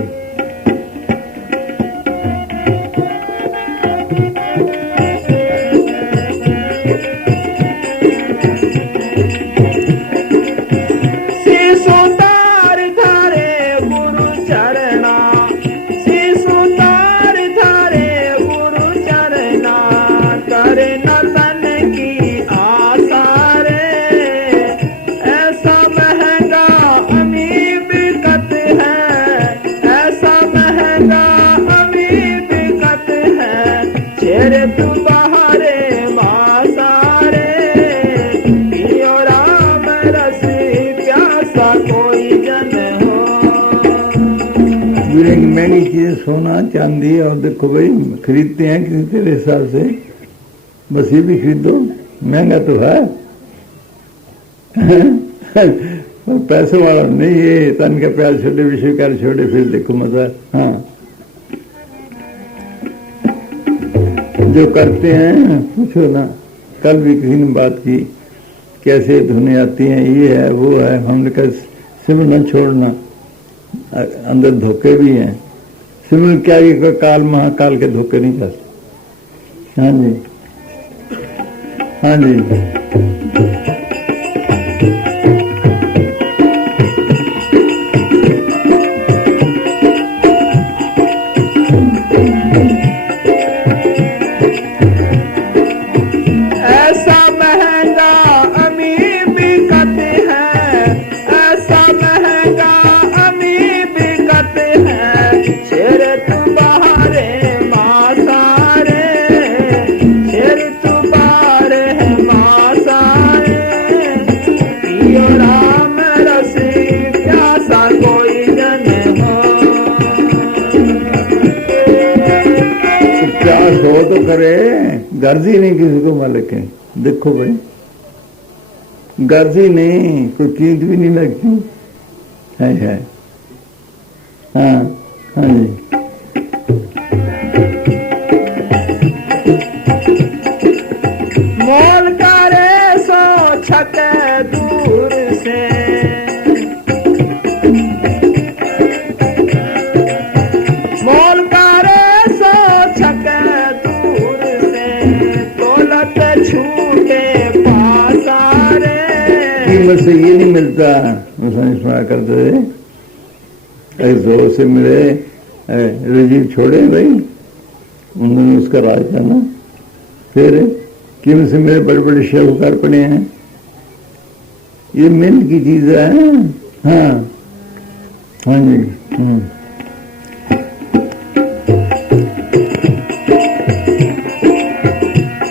महंगी चीजें, सोना चांदी, और देखो भाई खरीदते हैं किसी तेरे हिसाब से, बस ये भी खरीदो, महंगा तो है। पैसे वाला नहीं, ये तन का प्यार छोड़े, विश्वकार छोड़े, फिर देखो मजा। हाँ, जो करते हैं पूछो ना, कल भी किसी ने बात की, कैसे धुने आती हैं, ये है वो है, हमने कहा सिमरन न छोड़ना, अंदर धोखे भी हैं। सिमरन क्या, ये काल महाकाल के धोखे नहीं जा सकते। हाँ जी, हाँ जी। तो करे, गर्जी नहीं किसी को मालिक है। देखो भाई, गर्जी नहीं, कोई कीमत भी नहीं लगती है। हाँ हाँ जी। मोल करे सो छक दूर से, मोल करे सो छक ईश्वर से ये नहीं मिलता। उसने सुना करते थे जोर से मिले रजीव छोड़े भाई, उन्होंने उसका राज जाना। फिर किम से मेरे बड़े बड़े शाहूकार पड़े हैं, ये मिन्ट की चीज है। हाँ हाँ जी।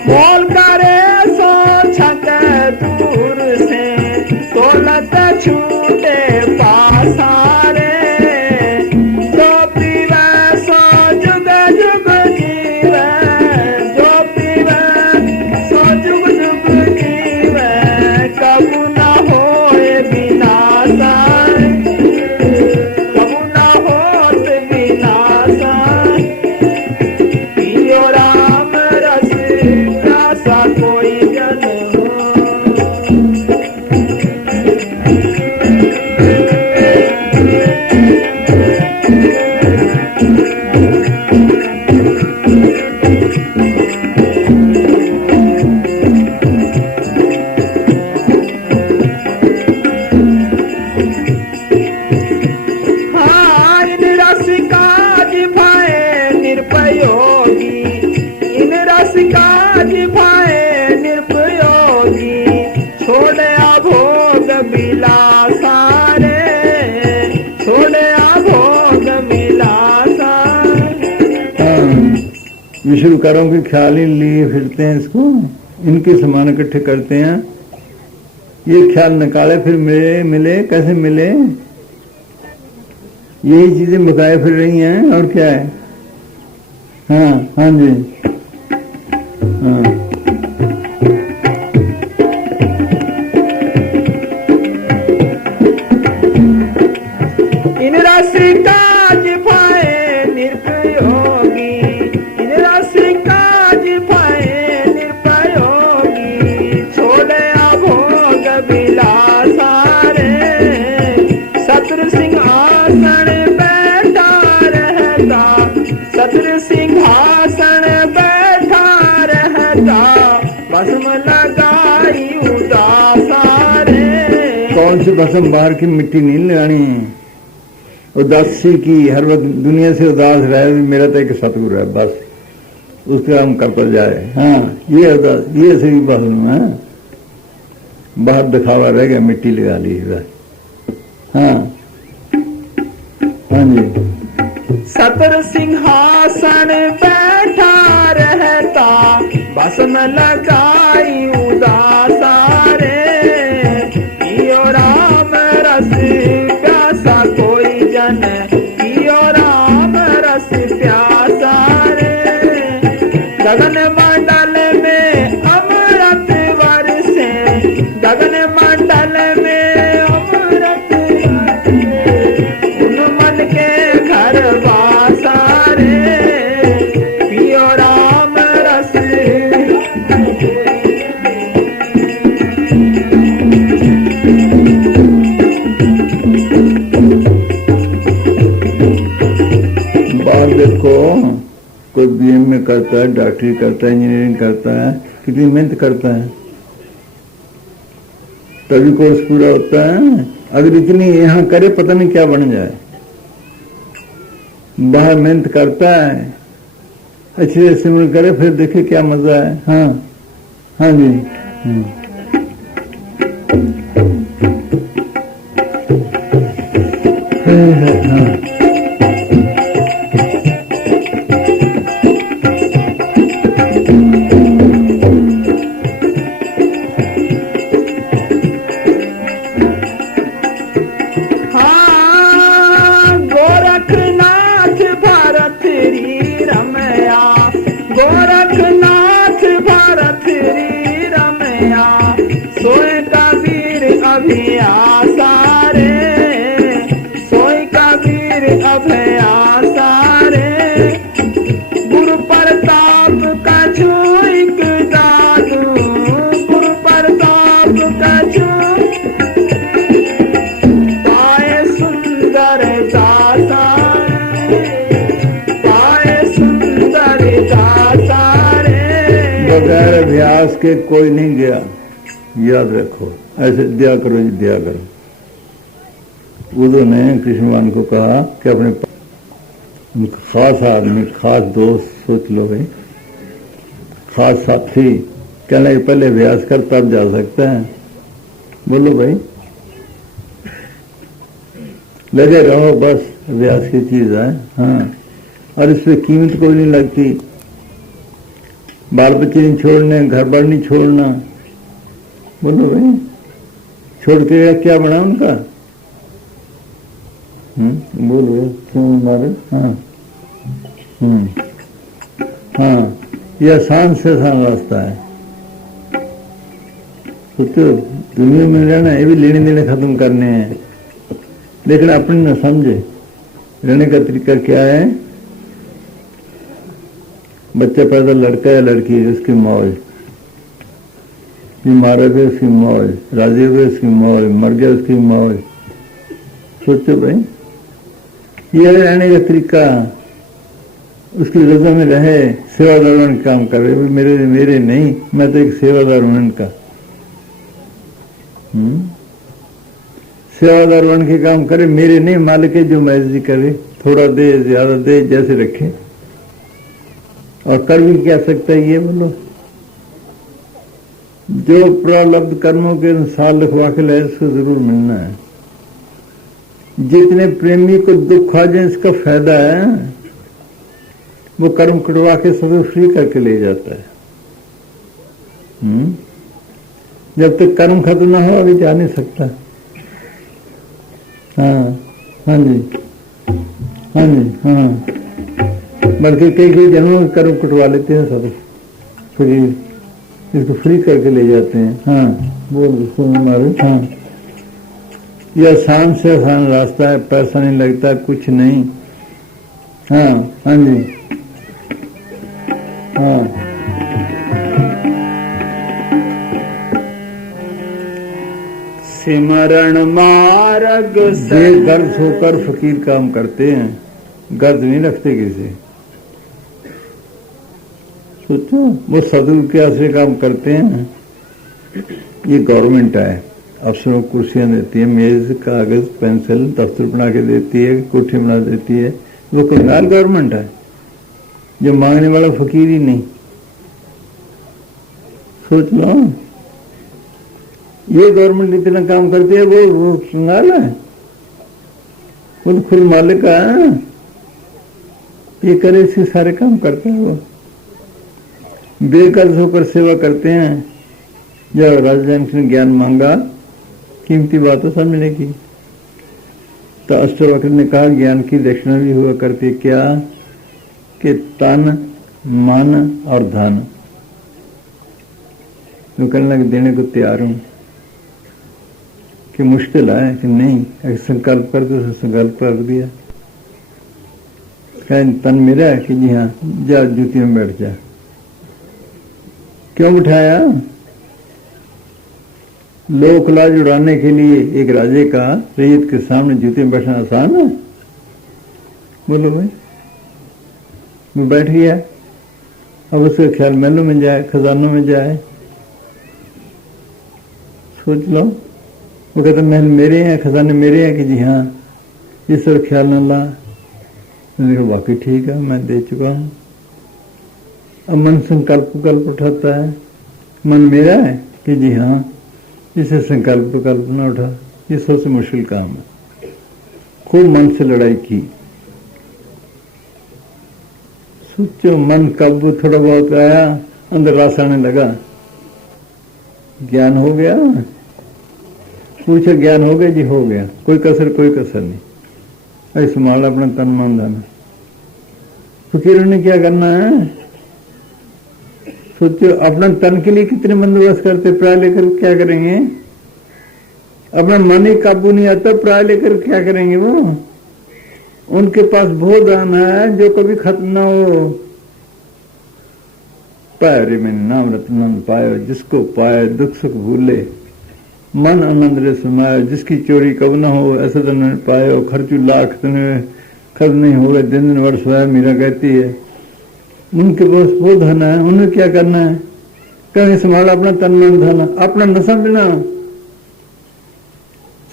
बोल करे सो छक दूर से तोलत छूटे पासारे, जो पीवे सो जुग जुग जीवे, जो पीवे सो जुग जुग जीवे, कबू न होए विनाशा, कबू न होत विनाशा। पियो राम रस प्यासा कोई जन हो। हाँ, इन रस का जिभाए निरुपयोगी, इन रस का जिभाए निरुपयोगी, छोड़े भोग विलासा रे, छोड़े भोग विलासा। विश्वकारों के ख्याल ही लिए फिरते हैं इसको, इनके समान इकट्ठे करते हैं। ये ख्याल निकाले फिर मिले, मिले कैसे मिले, यही चीजें बताए फिर रही हैं और क्या है। हाँ हाँ जी हाँ। इन रस का जिभाए निरुपयोगी, इन रस का जिभाए निरुपयोगी, छोड़े भोग विलासा रे, सत्र सिंहासन बैठा रहता, सत्र सिंहासन बैठा रहता, भस्म लगाई उदासा रे। कौन सी भस्म, बाहर की मिट्टी नहीं लगानी, उदासी की। हर वक्त दुनिया से उदास रहे, मेरा तो एक सतगुरु है बस, उसका हम करता जाए। हाँ ये उदास, ये सही भस्म है, बाहर दिखावा रह गया, मिट्टी लगा ली बस। हाँ हाँ जी। सतर सिंहासन बैठा रहता, भस्म लगाई उदासा रे, पियो राम रस प्यासा कोई जन, पियो राम रस प्यासा रे। गगन मंडल में अमृत वर्षे, गगन मंडल में अमृत वर्षे, उन मन के घर वासा रे, पियो राम रस। बाहर देखो, कोई बीएम में करता है, डॉक्टरी करता है, इंजीनियरिंग करता है, कितनी मेहनत करता है, तभी कोर्स पूरा होता है। अगर इतनी यहाँ करे पता नहीं क्या बन जाए। बाहर मेहनत करता है, अच्छे से सिमरन करे, फिर देखे क्या मजा है। हाँ हाँ जी। हाँ हाँ, गोरखनाथ भारत री रमया, गोरखनाथ भारत री रमया, सोए कबीर अभियासा रे, सोए कबीर अभयासा रे। गुरु प्रताप का छूक दादू, गुरु प्रताप का छूक पाए सुंदर दाता, पाए सुंदर दाता रे। बगैर अभ्यास के कोई नहीं गया, याद रखो, ऐसे दिया करो जी, दिया करो। उद्धव ने कृष्ण भगवान को कहा कि अपने खास आदमी, खास दोस्त सोच लो भाई, खास साथी, कहने पहले अभ्यास कर तब जा सकते हैं। बोलो भाई, लगे रहो बस, अभ्यास की चीज है। हाँ, और इसमें कीमत कोई नहीं लगती। बाल बच्चे नहीं छोड़ने, घर बार नहीं छोड़ना। बोलो भाई, छोड़ के क्या बना उनका? बोलो क्यों मारे? हाँ हाँ, यह आसान से आसान रास्ता है। सोचो, दुनिया में रहना, ये भी लेने देने खत्म करने हैं, लेकिन अपने न समझे। रहने का तरीका क्या है? बच्चा पैदा लड़का या लड़की है, उसकी मौज, बीमार हो गए उसकी मौज, राजी हो गए उसकी मौज, मर गया उसकी मौज। सोचो भाई, यह रहने का तरीका, उसकी रजा में रहे, सेवादार काम करे। मेरे नहीं, मैं तो एक सेवादार हूं उनका। सेवादार बन के काम करे, मेरे नहीं, मालिक है जो मर्जी करे, थोड़ा दे ज्यादा दे, जैसे रखे। और कर भी क्या सकता है ये? बोलो, जो प्रारब्ध कर्मों के अनुसार लिखवा के लाए उसको जरूर मिलना है। जितने प्रेमी को दुख आ जाए, इसका फायदा है, वो कर्म कटवा के सब फ्री करके ले जाता है। जब तक कर्म खत्म ना हो अभी जा नहीं सकता। हाँ हाँ जी, हाँ जी, हाँ, बल्कि कई जन्मों में कर्म कटवा लेते हैं सब, फ्री, इसको फ्री करके ले जाते हैं। हाँ बोल सुन मारे। हाँ, यह आसान से आसान रास्ता है, पैसा नहीं लगता, कुछ नहीं। हाँ हाँ जी, हाँ, सिमरण मार्ग से गर्द होकर फकीर काम करते हैं, गर्द नहीं रखते किसी। सोचो, वो सदगुरु के आश्रय काम करते हैं। ये गवर्नमेंट है, अफसरों को कुर्सियां देती है, मेज, कागज, पेंसिल, दफ्तर बना के देती है, कोठी बना देती है। वो कंगाल गवर्नमेंट है, जो मांगने वाला फकीर ही नहीं। सोच लो, ये गवर्नमेंट इतना काम करती है, वो कंगाल है, वो तो खुद मालिक है, ये करे इसके सारे काम करते हैं। वो बेकर्ज होकर सेवा करते हैं। जब राजा ने ज्ञान मांगा, कीमती बात है, समझने की, तो अष्टावक्र ने कहा ज्ञान की दक्षिणा भी हुआ करती। क्या? कि तन, मन और धन। तो कहने लगे देने को तैयार हूं। कि मुश्किल है कि नहीं, एक संकल्प कर दो, संकल्प कर दिया। कहें तन मेरा है कि जी हाँ, जा जूती में बैठ जा। क्यों बिठाया? लोक लाज उड़ाने के लिए। एक राजे का रैयत के सामने जूते में बैठना आसान है? बोलो भाई, मैं बैठ गया, अब उसका ख्याल महलों में जाए, खजानों में जाए। सोच लो, वो कहते महल मेरे हैं, खजाने मेरे हैं कि जी हाँ, ये सब ख्याल न ला। देखो वाकई ठीक है, मैं दे चुका हूं। अब मन संकल्प उठाता है, मन मेरा है कि जी हाँ, इसे संकल्प न उठा। ये सबसे मुश्किल काम है। खूब मन से लड़ाई की। सोचो, मन कब थोड़ा बहुत आया, अंदर रास आने लगा, ज्ञान हो गया। पूछो ज्ञान हो गया? जी हो गया, कोई कसर नहीं। ऐसे संभाला अपना तन मन धन। फकीरों ने क्या करना है? सोचो, अपना तन के लिए कितने बंदोबस्त करते, प्राय लेकर क्या करेंगे? अपना मन ही काबू नहीं आता, प्राय लेकर क्या करेंगे? वो उनके पास वो दान है जो कभी खत्म ना हो। पाए मैंने नाम रत्न पायो, जिसको पाए दुख सुख भूले, मन आनंद रे समायो, जिसकी चोरी कब न हो, ऐसा तो न पायो। खर्चू लाख खर्च नहीं हो गए, दिन वर्ष हुआ, मीरा कहती है। उनके पास वो धन है, उन्हें क्या करना है? कहीं संभाल अपना तन मन धन, अपना न समझना,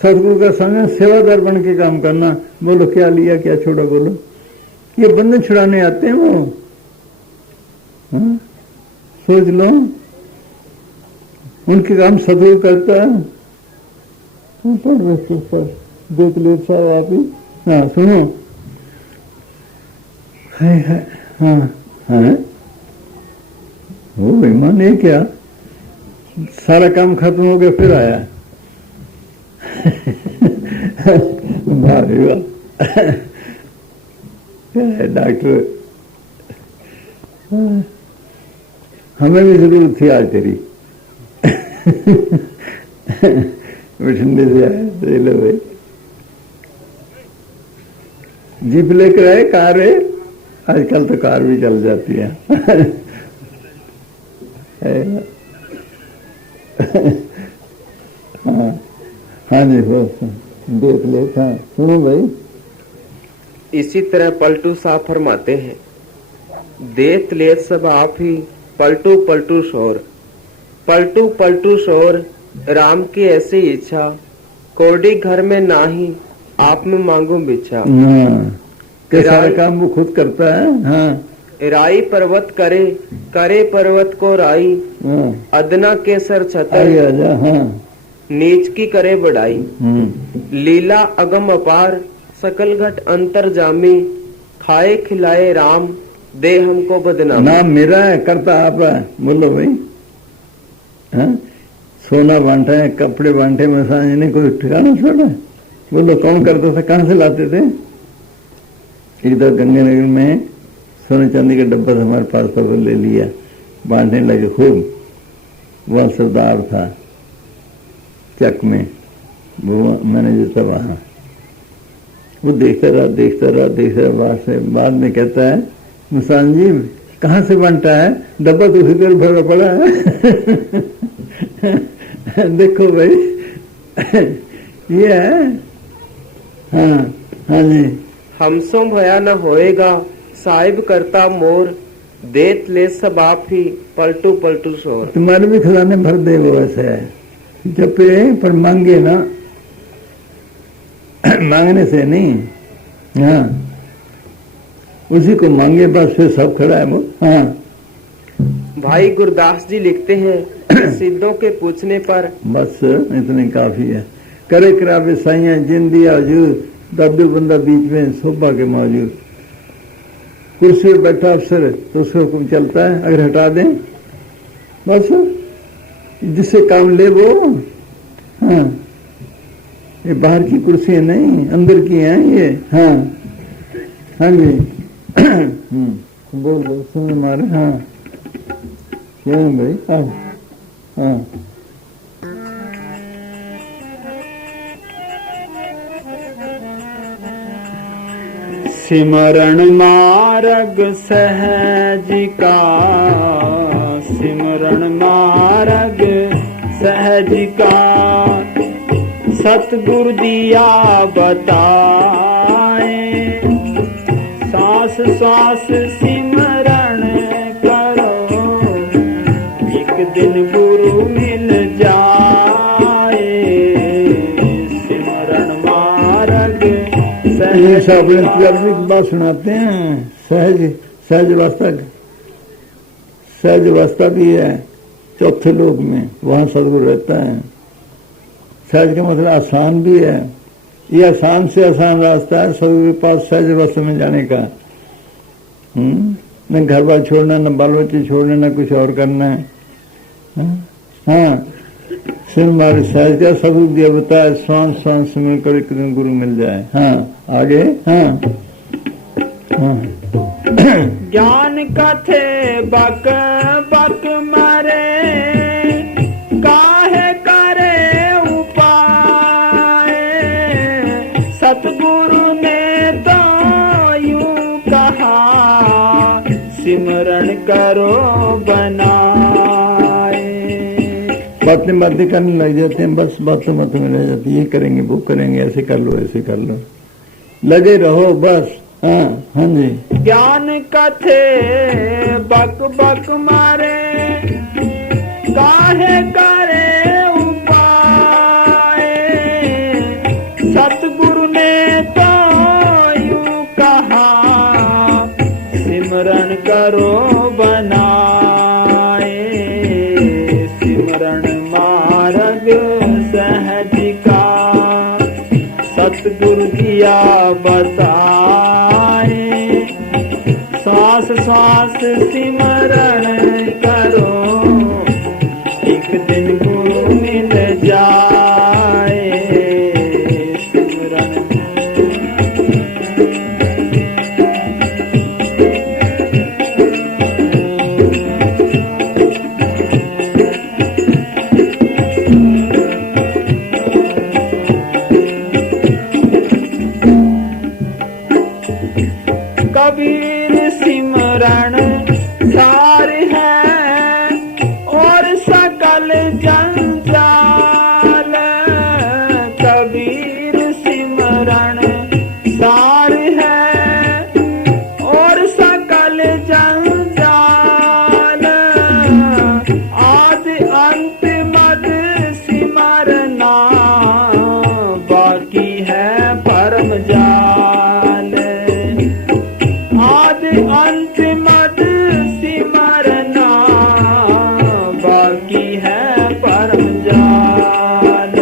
सदगुरु का संग सेवादार बन के काम करना। बोलो क्या लिया क्या छोड़ा, बोलो ये बंधन छुड़ाने आते हैं वो। हाँ? सोच लो, उनके काम सदगुरु करता है। ऊपर देख ले साहब आप ही। हाँ सुनो, है हाँ है वो बेईमान है क्या, सारा काम खत्म हो गया फिर आया। डॉक्टर हमें भी जरूरत थी आज तेरी। बठिंडे से आए, दे लो भाई, जीप लेकर आए, कार है, आजकल तो कार भी चल जाती है। हाँ हाँ जी, देख ले। हाँ सुनो भाई, इसी तरह पलटू साहब फरमाते हैं, देख ले सब आप ही पलटू पलटू शोर, पलटू पलटू शोर, राम की ऐसी इच्छा, कोडी घर में नाही, आप में मांगू बिछा। के सारा काम वो खुद करता है। हाँ, राई पर्वत करे, करे पर्वत को राई, अदना के सर छतर, हाँ, नीच की करे बढ़ाई, लीला अगम अपार, सकल घट अंतर जामी, खाए खिलाए राम, दे हमको बदनाम। नाम मेरा है, करता आप है। बोलो भाई, हाँ? सोना बांटा है, कपड़े बांटे, मसाज ने कोई ठिकाना छोड़ा। बोलो कौन करता था, कहाँ से लाते थे? इधर गंगानगर में सोने चांदी का डब्बा था हमारे पास, तो वो ले लिया, बांटने लगे खूब। वह सरदार था चक में, वो मैनेजर था वहाँ। वो देखता रहा, बाद में कहता है, मुसान जी कहाँ से बांटा है? डब्बा तो उसी तरह भरा पड़ा है। देखो भाई, ये है। हाँ हाँ जी, हमसो भया न होएगा, साहिब करता मोर, देत ले सब आप ही पलटू पलटू शोर। तुम्हारे भी खजाने भर दे वो, ऐसे है जब पे, पर मांगे ना, मांगने से नहीं। हाँ, उसी को मांगे बस, फिर सब खड़ा है वो। हाँ, भाई गुरदास जी लिखते हैं, सिद्धों के पूछने पर बस इतने काफी है। करे करावे साइया जिंदी आजूद, दबे बंदा बीच में शोभा के मौजूद। कुर्सी पर बैठा अफसर तो उसका हुक्म चलता है, अगर हटा दें बस जिससे काम ले वो। हाँ, ये बाहर की कुर्सी है नहीं, अंदर की हैं ये। हाँ हाँ जी, बोल बोल सुन मारे। हाँ क्यों भाई? हाँ हाँ, सिमरण मार्ग सहज का, सिमरण मार्ग सहज का, सतगुरु दिया बताए, सांस सांस सिमरण करो, एक दिन गुरु मिल जाए, सिमरण मार्ग सहज का। बात सुनाते हैं, सहज अवस्था भी है चौथे लोक में, वहां सदगुरु रहता है। सहज का मतलब आसान भी है, ये आसान से आसान रास्ता है सदगुरु के पास सहज अवस्था में जाने का। न घर बार छोड़ना, न बाल बच्चे छोड़ना, न कुछ और करना है। हाँ, सिर मारे सहज का, सदगुरु दिया बताया, श्वास श्वास मिलकर एक दिन गुरु मिल जाए। हाँ आगे। हाँ ज्ञान कथे बक बक मरे, काहे करे उपाय, सतगुरु ने तो यूं कहा, सिमरण करो बनाए। बातें करने लग जाते हैं, बस बातों में रह जाती है, ये करेंगे वो करेंगे, ऐसे कर लो ऐसे कर लो, लगे रहो बस। हाँ हाँ जी, ज्ञान कथे बक बक मारे, काहे करे उपाय, सतगुरु ने तो यूं कहा, सिमरन करो बनाए, सिमरन मार्ग सहज का, सतगुरु दिया बताए, श्वास श्वास सिमरन करो, एक दिन गुरु मिल जाए, सिमरन। कबीर सिमरन सार है और सकल जंजाल, कबीर सिमरन सार है और सकल जंजाल, आदि अंत मद सिमरना, बाकी है परम जाल, आदि अंत मद सिमरना, बाकी है परम जाल।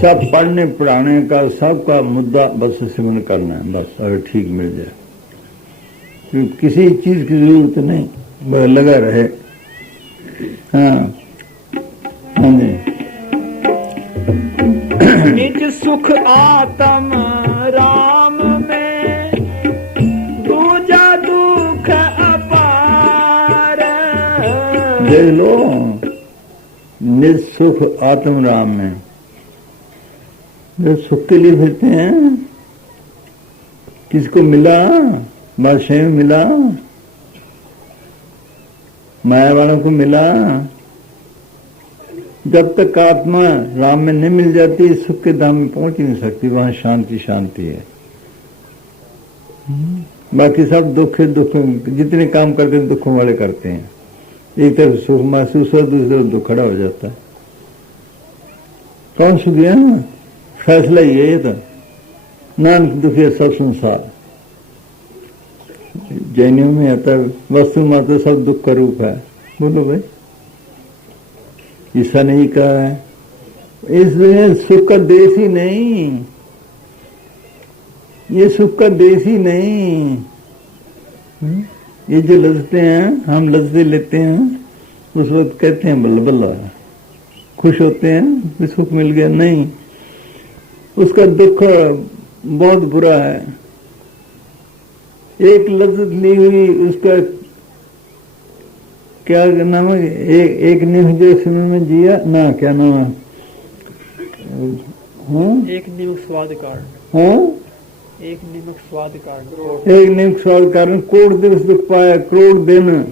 सब पढ़ने पढ़ाने का सबका मुद्दा बस सिमरन करना है, बस अगर ठीक मिल जाए, क्योंकि किसी चीज की जरूरत नहीं, बस लगा रहे। हाँ हाँ जी। निज सुख आत्म राम में, दूजा दुख अपार, देख लो, निज सुख आत्म राम में, जो सुख के लिए फिरते हैं, किसको मिला? बादशाह में मिला, माया वालों को मिला। जब तक आत्मा राम में नहीं मिल जाती, सुख के धाम में पहुंच ही नहीं सकती, वहां शांति शांति है। बाकी सब दुख दुख, जितने काम करते हैं दुखों वाले करते हैं। एक तरफ सुख महसूस हो, दूसरी तरफ दुख खड़ा हो जाता है। कौन सुख गया? फैसला ही है ये था, नानक दुखिया सब संसार। जैनियों में आता है वस्तु मात्र सब दुख का रूप है। बोलो भाई, ईसा ने ही कहा है। इसलिए सुख का देश ही नहीं, ये सुख का देश ही नहीं। ये जो लज्जते हैं, हम लज्जे लेते हैं, उस वक्त कहते हैं बल्ला बल्ला, खुश होते हैं कि सुख मिल गया। नहीं, उसका दुख बहुत बुरा है। एक लज्जत ली हुई, उसका क्या नाम है, एक निम्न जो समय में जिया ना, क्या नाम है, एक निम्न स्वाद कारण, हाँ, एक निम्न स्वाद कारण, एक निम्न स्वाद कारण करोड़ दिवस दुख पाया, करोड़ दिन।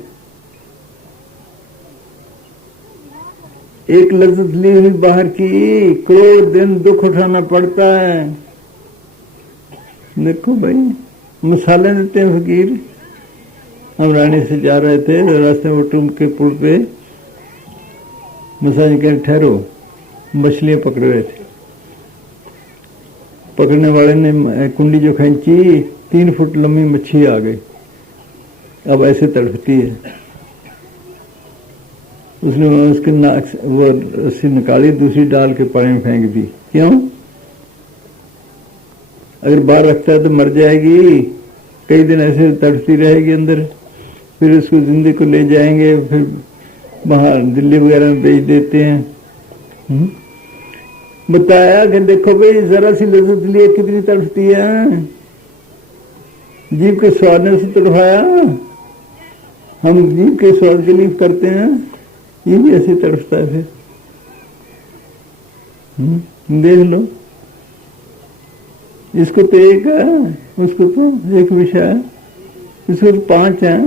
एक लज्जत ली हुई बाहर की, करोड़ दिन दुख उठाना पड़ता है। देखो भाई, मिसालें देते हैं फकीर। हम रानी से जा रहे थे, रास्ते में टूम के पुल पे मसाज कह ठहरो, मछलियां पकड़ रहे थे। पकड़ने वाले ने कुंडी जो खींची, 3 फुट लंबी मच्छी आ गई। अब ऐसे तड़पती है। उसने उसके नाक वो रस्सी निकाली, दूसरी डाल के पानी में फेंक दी। क्यों? अगर बाहर रखता है तो मर जाएगी, कई दिन ऐसे तड़पती रहेगी अंदर। फिर उसको जिंदगी को ले जाएंगे, फिर बाहर दिल्ली वगैरह में बेच देते हैं। बताया कि देखो भाई, जरा सी लज्जत लिए कितनी तड़पती है। जीव के स्वाद ने उसे तड़पाया। हम जीव के स्वाद के लिए करते हैं, ये भी ऐसे तड़पता है। फिर देख लो, इसको तो एक है, उसको तो एक विषय है, इसको तो 5 है।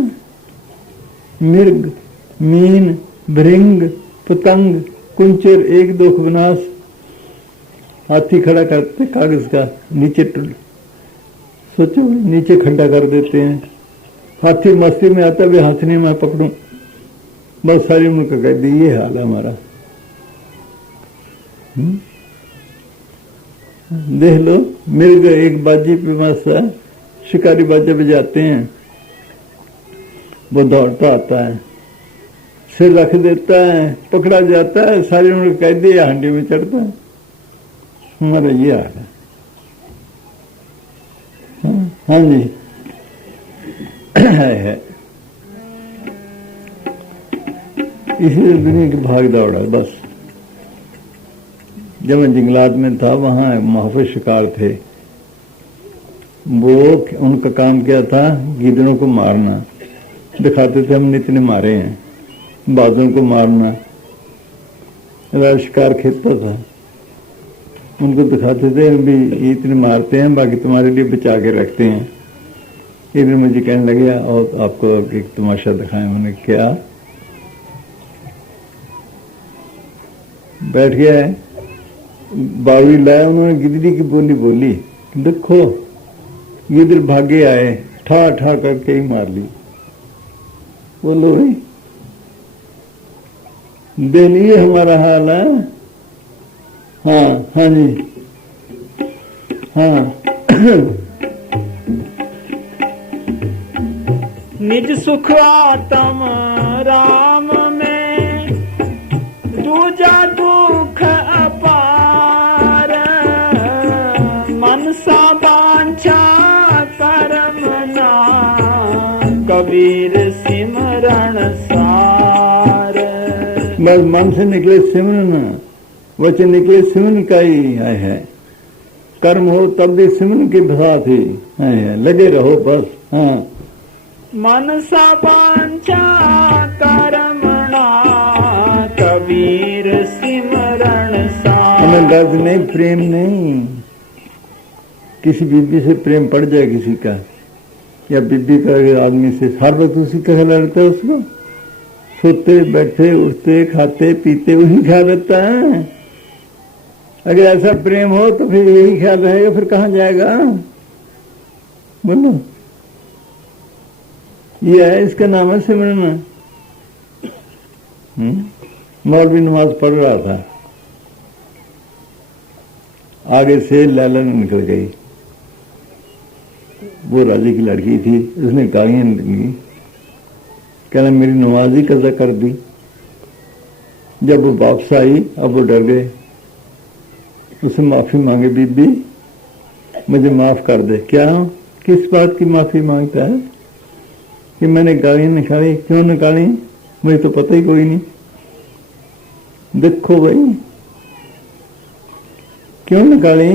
मिर्ग, मीन, भृंग, पतंग, कुंचर, एक दुख विनाश। हाथी खड़ा करते कागज का, नीचे सोचो, नीचे खड्डा कर देते हैं। हाथी मस्ती में आता भी हाथ नहीं मैं पकड़ूं, बस सारी उम्र का कह दी। ये हाल है हमारा। देख लो, मिल गए एक बाजी पे मस्त है, शिकारी बाजा बजाते हैं, वो दौड़ता आता है, सिर रख देता है, पकड़ा जाता है, सारी उम्र कह दी, हांडी में चढ़ता है। हमारा ये हाल है। हाँ जी है। इसीलिए दुनिया की भाग दौड़ है बस। जब मैं जंगलात में था वहां मुहाफिज शिकार थे, वो उनका काम क्या था, गिदड़ों को मारना। दिखाते थे हमने इतने मारे हैं, बाजों को मारना। शिकार खेलता था, उनको दिखाते थे भी इतने मारते हैं, बाकी तुम्हारे लिए बचा के रखते हैं। एक दिन मुझे कहने लगे और आपको एक तमाशा दिखाएं। मैंने क्या, बैठ गया है, बावड़ी लाया, उन्होंने गिदड़ी की बोली बोली, देखो गिदड़ भागे आए, ठा ठा करके ही मार ली। बोलो भाई, देखिए हमारा हाल है। हाँ हाँ जी हाँ। निज सुख आत्म राम में, दूजा दुख अपार। मनसा वांछा कर्म ना, कबीर सिमरण सार। बस मन से निकले सिमरन, वचन निकले सिमरन का ही है। कर्म हो तब भी सिमरन के साथ ही है, लगे रहो बस। हाँ, मनसा वांछा कर्मणा, कबीर सिमरण सार। हमें दर्द नहीं, प्रेम नहीं। किसी बीबी से प्रेम पड़ जाए किसी का, या बीबी का आदमी से, हर वक्त उसी का ख्याल रहता है उसको। सोते बैठे उठते खाते पीते वही ख्याल रहता है। अगर ऐसा प्रेम हो तो फिर यही ख्याल रहेगा, फिर कहाँ जाएगा? बोलो, ये है, इसका नाम है सिमरन। मौलवी नमाज पढ़ रहा था, आगे से लैला निकल गई। वो राजी की लड़की थी, उसने गालियां निकली, कहना मेरी नमाज ही कज़ा कर दी। जब वो वापस आई, अब वो डर गए, उसे माफी मांगे, बीबी मुझे माफ कर दे। क्या, किस बात की माफी मांगता है? कि मैंने गालियां निकाली। क्यों निकाली? मुझे तो पता ही कोई नहीं। देखो भाई, क्यों निकाली?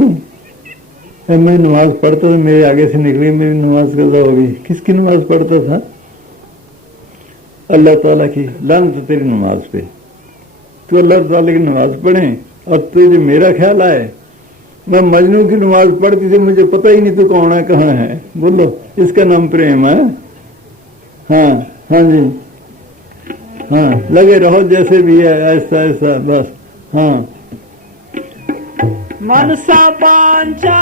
मैं नमाज पढ़ता था, मेरे आगे से निकली, मेरी नमाज कज़ा हो गई। किसकी नमाज पढ़ता था? अल्लाह ताला की। लानत तो तेरी नमाज पे, तू अल्लाह ताला की नमाज पढ़े और तुझे मेरा ख्याल आए। मैं मजनू की नमाज पढ़ती थी, मुझे पता ही नहीं तू कौन है, कहाँ है। बोलो, इसका नाम प्रेम है? हाँ हाँ जी हाँ, लगे रहो जैसे भी है, ऐसा ऐसा बस। हाँ, मनसा वांछा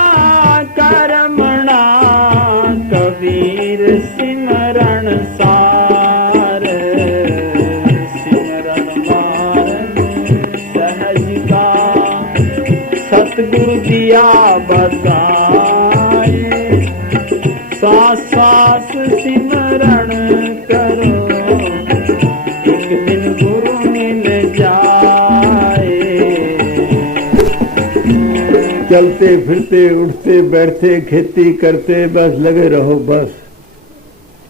कर्मणा, कबीर सिमरण सार। सिमरण मार्ग सहज का, सतगुरु दिया बताए। सांस सांस सिमरण करो, एक दिन गुरु मिल जाए। चलते फिरते उठते बैठते खेती करते बस लगे रहो बस।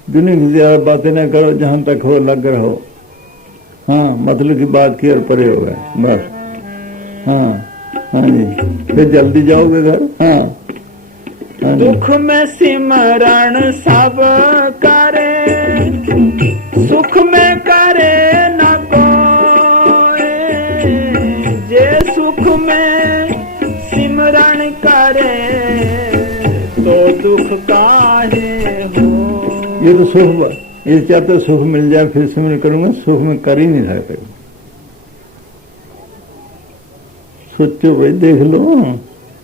दुनिया की ज्यादा बातें ना करो, जहां तक हो लग रहो। हाँ, मतलब की बात की और परे हो गए बस। हाँ हाँ जी, फिर जल्दी जाओगे घर। हाँ, हाँ दुख में सिमरण सब करे, सुख में करे न कोई। जे सुख में सिमरण करे, तो दुख काहे हो। ये तो सुख, ये चाहते सुख मिल जाए फिर सिमरन करूंगा, सुख में कर ही नहीं सकते। सोचो भाई, देख लो,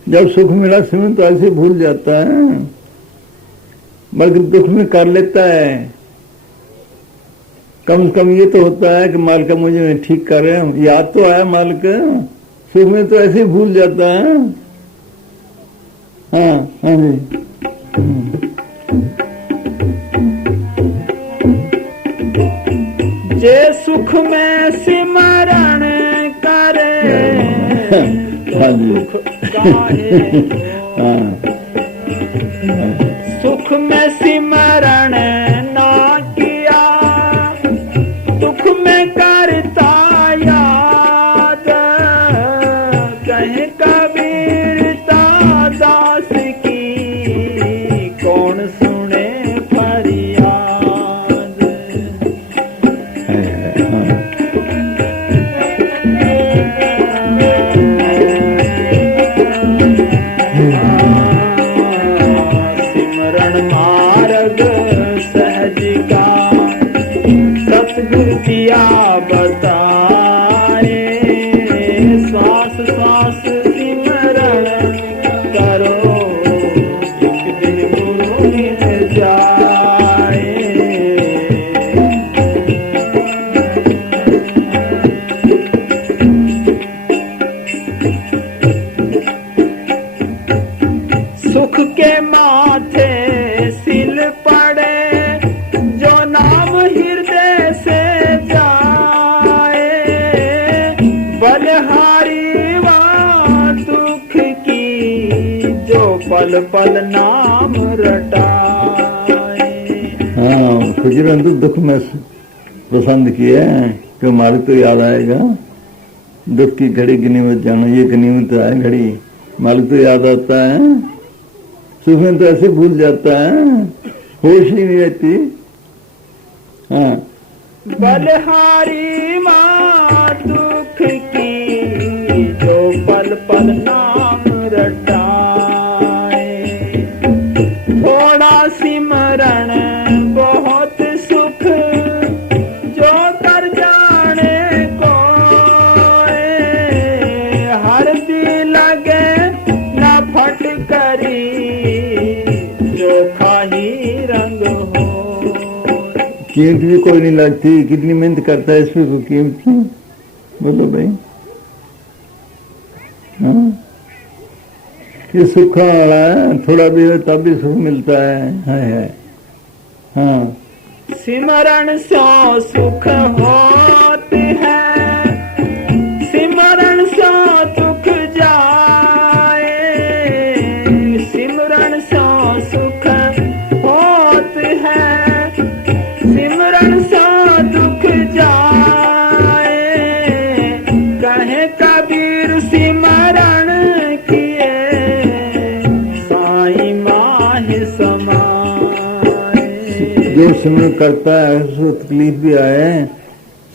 जब सुख मिला सिमरन तो ऐसे भूल जाता है, बल्कि दुख में कर लेता है। कम से कम ये तो होता है कि मालिक मुझे ठीक कर रहे हैं, याद तो आया मालिक, सुख में तो ऐसे ही भूल जाता है। हाँ हाँ जी। जे सुख में सिमरण करे हाँ जी। हाँ सुख में सिमरण ना किया, दुख में करता याद, कहे कबीरता दास की कौन सुने फरियाद। सिमरण मार्ग सहज का सतगुरु किया बताए, श्वास श्वास सिमरण करो, एक दिन गुरु मिल जाए। सुख के माथे सिल पड़े, जो नाम हृदय से जाए, बलहारी वा दुख की जो पल पल नाम रटाए। हाँ, खुजरन तो दुख में पसंद किया है कि हमारे तो याद आएगा, दुख की घड़ी गिनीमत जानो, ये गिनीमत है घड़ी, मालिक तो याद आता है, सुख में तो ऐसे भूल जाता है, होश ही नहीं रहती। हाँ, बलहारी माँ दुख की जो पल पल नाम रटाए, थोड़ा सिमरण बहुत सुख जो कर जाने को, हर दी लगे न फट करी जो खाही रंग हो। कीमत भी कोई नहीं लगती, कितनी मेहनत करता है इसमें कोई कीमत नहीं, बोलो भाई। हाँ, ये सुख वाला है, थोड़ा भी हो तब भी सुख मिलता है। हाँ, सिमरण सो सुख होते हैं, सिमरण सो दुख जाए, सिमरण सो सुख होते हैं, सिमरण सो दुख जाए, कहे कबीर सिमरण किए साईं माहि समाए। जो सिमरन करता है उसको तकलीफ भी आए,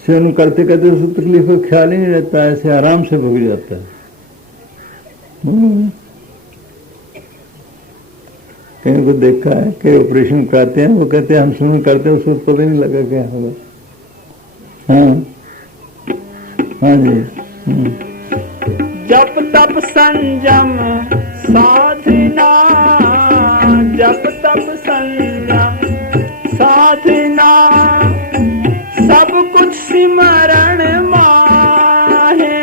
सिमरन करते करते उसको तकलीफ का ख्याल ही नहीं रहता है, ऐसे आराम से भुग जाता है। कहीं को देखा है, कई ऑपरेशन कराते हैं, वो कहते हैं हम सिमरन करते हैं, उसको पता नहीं लगा क्या होगा। हाँ हाँ जी। जप तप संयम साधना, जप तप संयम साधना, सब कुछ सिमरण माहे,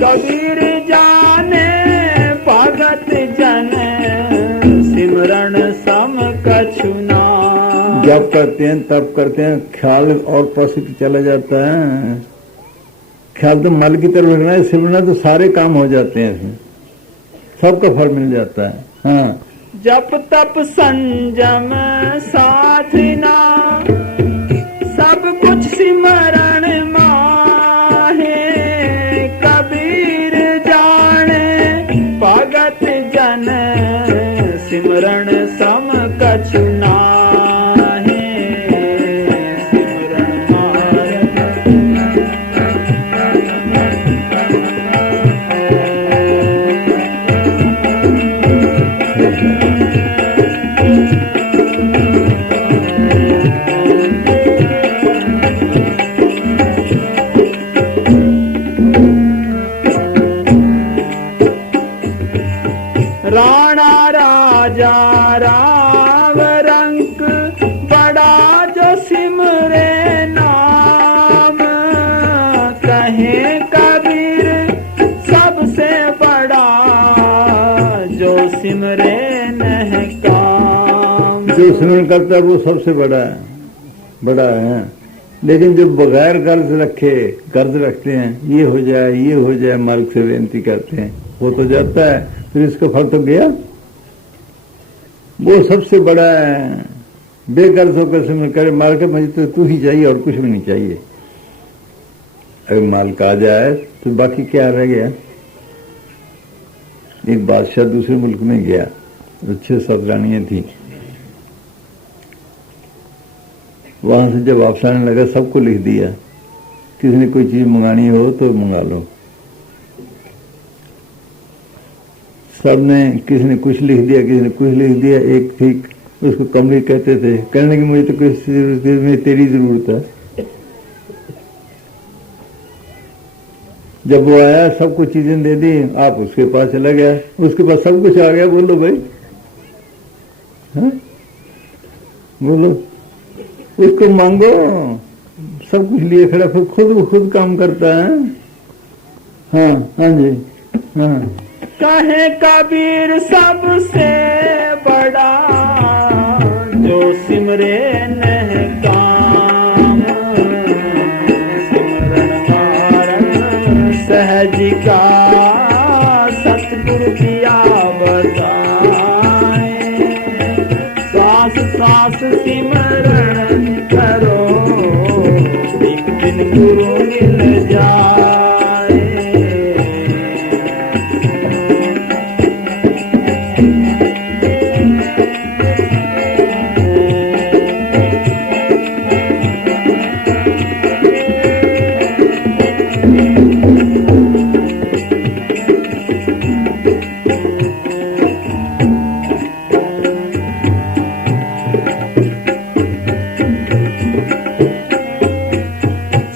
कबीर जाने भगत जन सिमरण सम कछुना। जब करते हैं तब करते हैं, ख्याल और प्रसिद्ध चला जाता है, ख्याल तो मल की तरफ रखना है, सिमरना तो सारे काम हो जाते हैं, इसमें सबका फल मिल जाता है। हाँ, जप तप संयम साधना, सब कुछ सिमरण माहे, कबीर जाने भगत जन सिमरण सम कछु नाहे, सिमरण मार्ग सिमरे नह काम। जो सिमरन करता है वो सबसे बड़ा है। लेकिन जो बगैर गर्ज रखते हैं, ये हो जाए मालिक से विनती करते हैं, वो तो जाता है, फिर इसका फल तो गया। वो सबसे बड़ा है। बेगर्ज होकर सिमरन करे, मालिक मुझे तो तू ही चाहिए और कुछ भी नहीं चाहिए। अगर मालिक आ जाए तो बाकी क्या रह गया। एक बादशाह दूसरे मुल्क में गया, 6-7 रानियां थी। वहां से जब वापस आने लगा, सबको लिख दिया, किसी ने कोई चीज मंगानी हो तो मंगा लो। सबने, किसी ने कुछ लिख दिया, किसी ने कुछ लिख दिया। एक थी, उसको कमली कहते थे, कहने की मुझे तो कुछ में तेरी जरूरत है। जब वो आया, सबको चीजें दे दी, आप उसके पास चला गया, उसके पास सब कुछ आ गया। बोलो भाई, हाँ बोलो, उसको मांगो, सब कुछ लिए खड़ा, फिर खुद काम करता है। हाँ जी, हाँ। कहे कबीर सबसे बड़ा जो सिमरे नह काम। सिमरन मारन सहज का सतगुरु दिया बताए। सांस सांस सिमरन करो, एक दिन गुरु मिल जाए।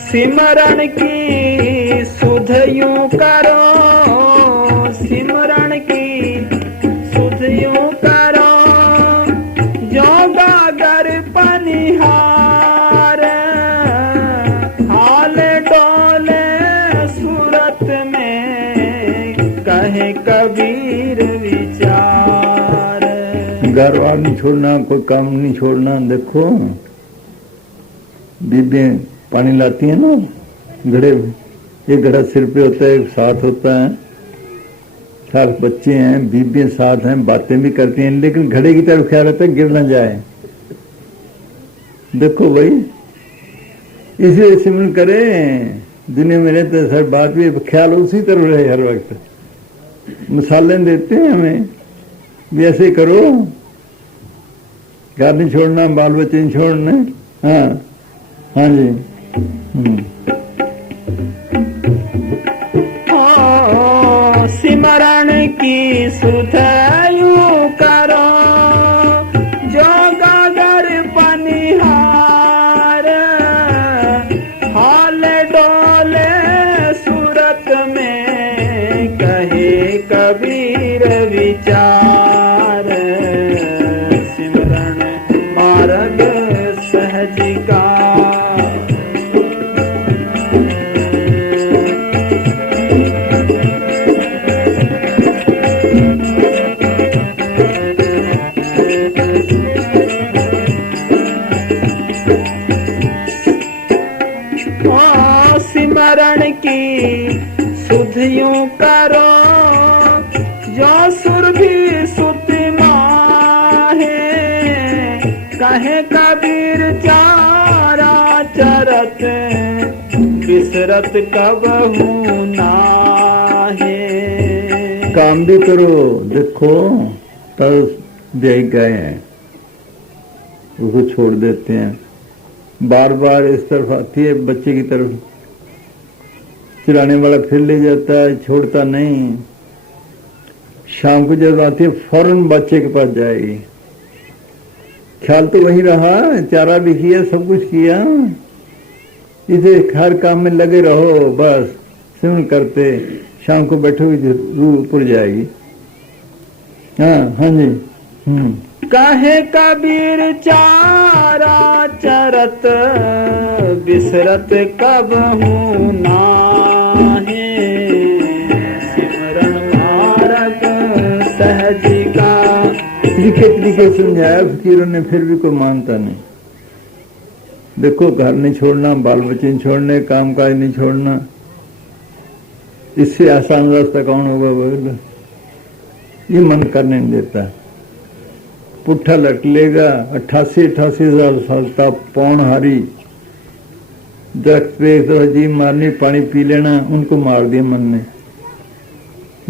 सिमरन की सुध यूं करो, सिमरन की सुध यूं करो, जो गागर पनिहार। हाल डोले सूरत में कहे कबीर विचार। घर वार नहीं छोड़ना, कोई काम नहीं छोड़ना। देखो बीबी पानी लाती है ना घड़े में, एक घड़ा सिर पे होता है, एक साथ होता है, 7 बच्चे हैं, बीबियां साथ हैं, बातें भी करती हैं, लेकिन घड़े की तरफ ख्याल रहता है गिर ना जाए। देखो भाई, इसे सिमरन करे, दुनिया में रहते सर बात भी ख्याल उसी तरफ रहे हर वक्त। मिसालें देते हैं हमें भी, ऐसे करो, घर नहीं छोड़ना, बाल बच्चे नहीं छोड़ने। हाँ जी। सिमरन की सुध यूं करो, जो गागर पनिहार। हाल डोले सूरत में कहे कबीर विचार। सिमरन मार्ग सहज का सिमरन की सुध यूं करो, जो सुरभि सुत माहे। कहे कबीर चारा चरत, बिसरत कबहू नाहे। काम भी करो, देखो तब दे गए हैं, उसको छोड़ देते हैं। बार बार इस तरफ आती है, बच्चे की तरफ चिल्लाने वाला फिर ले जाता है, छोड़ता नहीं। शाम को जब आती है, फौरन बच्चे के पास जाएगी। ख्याल तो वही रहा, चारा भी किया, सब कुछ किया, इसे हर काम में लगे रहो, बस सिमरन करते। शाम को बैठोगे, रूह ऊपर जाएगी। हाँ जी। कहे कबीर चारा चरत, बिसरत कबहू नाहे। सिमरन मार्ग सहज का तरीके तरीके समझाया फकीरों ने, फिर भी कोई मानता नहीं। देखो, घर नहीं छोड़ना, बाल बच्चे नहीं छोड़ने, काम काज नहीं छोड़ना, इससे आसान रास्ता कौन होगा बोलो? ये मन करने नहीं देता। पुट्ठा लट लेगा। 88 साल था, पौन हारी, दरख्त पे एक तरह जी मारनी, पानी पी लेना, उनको मार दिया मन ने।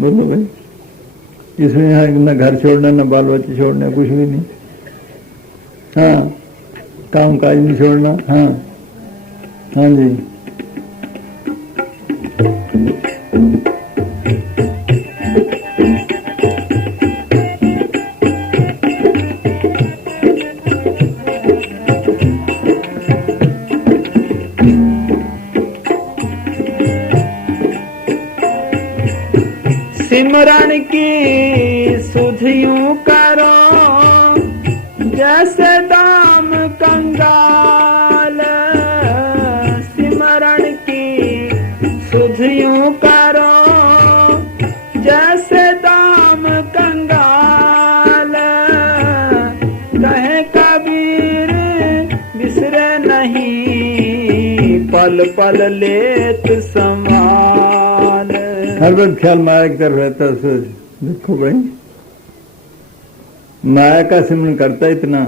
बोलो भाई, इसमें यहाँ न घर छोड़ना, न बाल बच्चे छोड़ना, कुछ भी नहीं। हाँ, काम काज नहीं छोड़ना। हाँ हाँ जी। सिमरन की सुध यूं करो जैसे दाम कंगाल। सिमरन की सुध यूं करो जैसे दाम कंगाल। कहे कबीर बिसरे नहीं, पल पल लेत संभाल। हर वक्त ख्याल माया की तरफ रहता है। देखो भाई, माया का सिमरन करता इतना।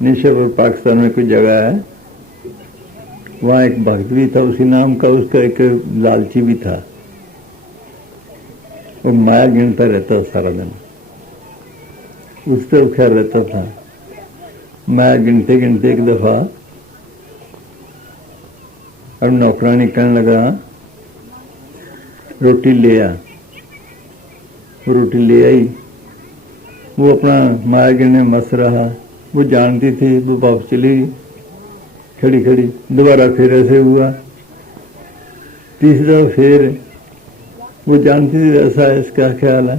निशापुर पाकिस्तान में कोई जगह है, वहां एक भक्त भी था उसी नाम का, उसका एक लालची भी था। वो माया गिनता रहता सारा दिन, उस तरफ ख्याल रहता था। माया गिनते गिनते एक दफा अब नौकरानी कहने लगा, रोटी ले आ। वो रोटी ले आई। वो अपना माया गिरने मस्त रहा। वो जानती थी, वो वापस चली गई खड़ी खड़ी। दोबारा फिर ऐसे हुआ, तीसरा फिर। वो जानती थी ऐसा है, इसका ख्याल है।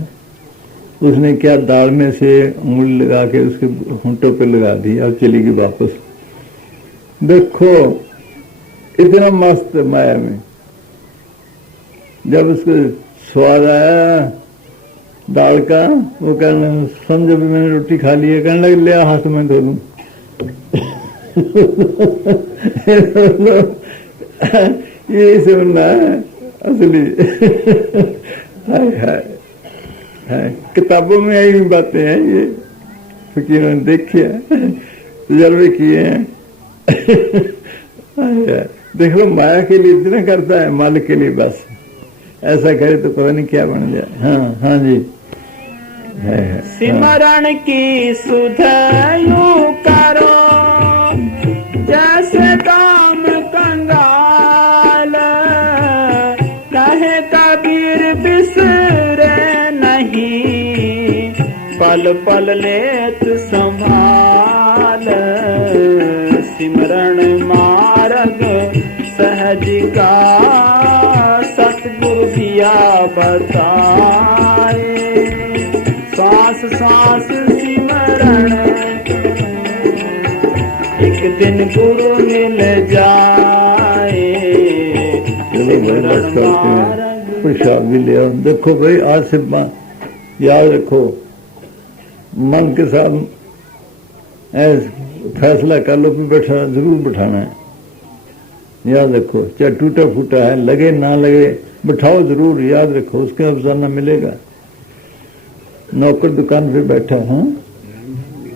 उसने क्या दाल में से उंगली लगा के उसके होंठों पे लगा दी और चली गई वापस। देखो, इतना मस्त माया में। जब उसको स्वाद आया दाल का, वो कहने समझो भी मैंने रोटी खा ली है। कहने लगे, ले आ हाथ में धो लूं। ये सुनना है असली। हाय हाय हाय, किताबों में आई हुई बातें हैं ये, फकीरों ने देखी है, तजर्बे किए हैं। देख लो, माया के लिए इतना करता है, मालिक के लिए बस ऐसा करे तो पता नहीं क्या बन जाए। हाँ हाँ जी। है सिमरन की सुध यूं करो जैसे दाम कंगाल। कहे कबीर बिसरे नहीं, पल पल लेत संभाल। सिमरन मार्ग सहज का सतगुरु दिया बताए। सांस सांस सिमरन एक दिन गुरु मिल जाए। सिमरन मार्ग प्रसाद भी ले आओ। देखो भाई, आज से याद रखो, मन के साथ फैसला कर लो कि बैठा जरूर बैठाना है। याद रखो, चाहे टूटा फूटा है, लगे ना लगे, बैठाओ जरूर। याद रखो, उसके अफसाना मिलेगा। नौकर दुकान पे बैठा है,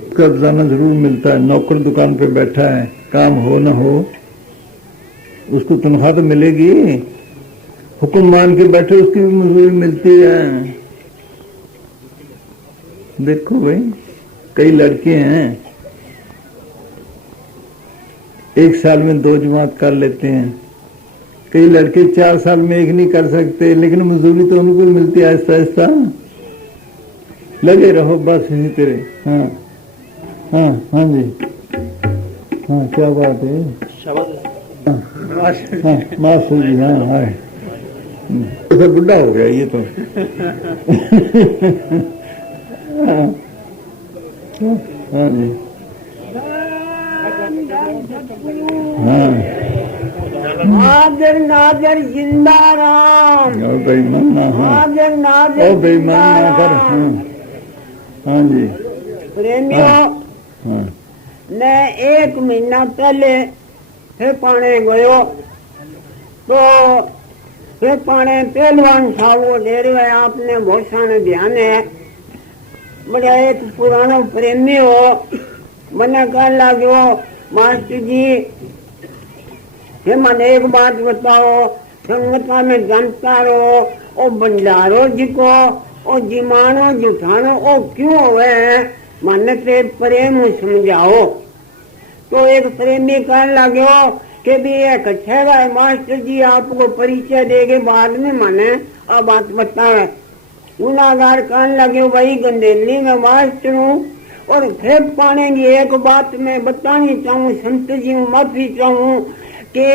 उसका अफसाना जरूर मिलता है। नौकर दुकान पे बैठा है, काम हो ना हो उसको तनख्वाह तो मिलेगी। हुक्म मान के बैठे, उसकी भी मजदूरी मिलती है। देखो भाई, कई लड़के हैं एक साल में 2 जमात कर लेते हैं। कई लड़के 4 साल में एक नहीं कर सकते, लेकिन मजदूरी तो उनको मिलती है आहिस्ता आहिस्ता। लगे रहो बस इसी तरह। हाँ हाँ हाँ जी। हाँ, क्या बात है। हाँ मास्टर जी। हाँ हाँ, तो बुढ़ा हो गया ये तो। हाँ जी। हाँ, नादर नादर जिंदा राम। और बेईमान ना हो, और बेईमान ना कर। हाँ जी प्रेमियों, हाँ ने 1 महीना पहले फिर पाने गयो तो फिर पाने पहलवान था वो डेरे गए। आपने बहुत सारा ध्यान है। बड़ा एक पुराना प्रेमी हो, मैंने कह लागो मास्टर जी हे मन एक बात बताओ, संगता में जानता रहो ओ भंडारो जी को ओ जिमानो जुठानो ओ क्यों हुए हैं, मन से प्रेम समझाओ। तो एक प्रेमी कहने लगे कि भी एक अच्छा मास्टर जी आपको परिचय देगे बाद में मैंने अब बात बतावे। गुनागार कहने लगे भाई गंदेली में मास्टर हूँ और फिर पाने की एक बात मैं बतानी चाहूँ, संत जी माफी चाहूँ कि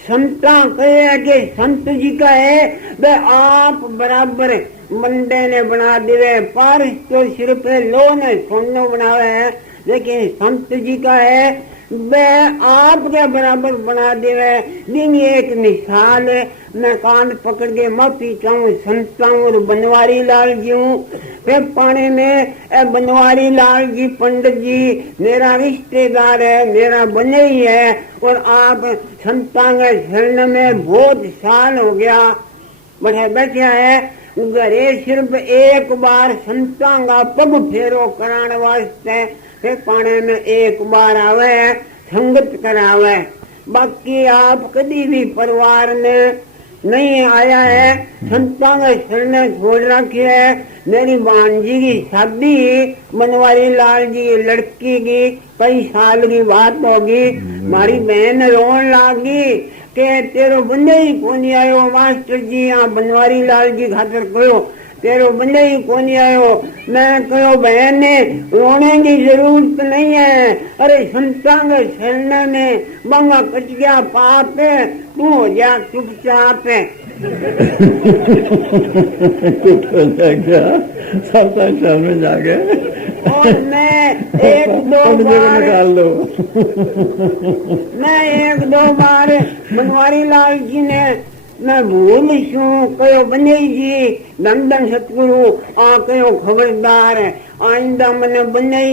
संता कहे कि संत जी का है वे आप बराबर बंदे ने बना दिवे, पारस तो सिर पे लो ने सोनो बनावे है, लेकिन संत जी का है वे आपके बराबर बना देवे। दिन एक मिसाल है, मैं कान पकड़ के माफी चाहूँ संता और बनवारी लाल जी हूँ। फिर पाने में बनवारी लाल जी पंडित जी मेरा रिश्तेदार है, मेरा बने ही है और आप संता के शरण में बहुत साल हो गया बैठे बैठे है। घरे सिर्फ एक बार संता का पग फेरो कराने वास्ते फिर पाने में एक बार आवे संगत करावे, बाकी आप कभी भी परिवार में नहीं आया है। संता का शरण छोड़ रखी है। मेरी भांजी की शादी बनवारी लाल जी लड़की की कई साल की बात होगी, हमारी बहन रोन लागी के तेरो बंदे ही कौन आयो मास्टर जी, यहाँ बनवारी लाल जी खातर कहो तेरो बंदे ही कौन आयो। मैं कहो बहन रोने की जरूरत नहीं है, अरे संतांग शरण में बंगा कट गया पाप है, तू हो जा चुपचाप है। चुप हो जा क्या, संता शरण में जाके और मैं एक दो बार निकाल लो। मैं एक दो बार बनवारी लाल जी ने मैं भूल छू कहो बने जी धन धन सतगुरु आ कहो खबरदार आइंदा मैंने बने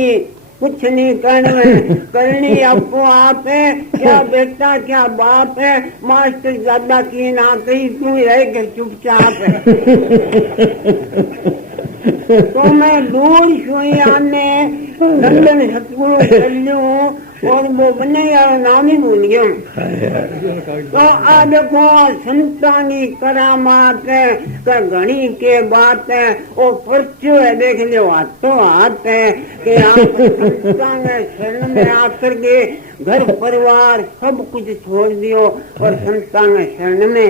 कुछ नहीं करनी आपको आप है, क्या बेटा क्या बाप है, मास्टर ज्यादा की ना कही तू रह के चुपचाप है। तो मैं दूर छुई आने धन सतगुरु कर लूं और वो बने यार नाम ही भूल गया। तो आ देखो संतानी करामात का घड़ी के बात है वो पर्चो है, देख लो हाथों हाथ है कि आप संतान शरण में आकर के घर परिवार सब कुछ छोड़ दियो और संतान शरण में।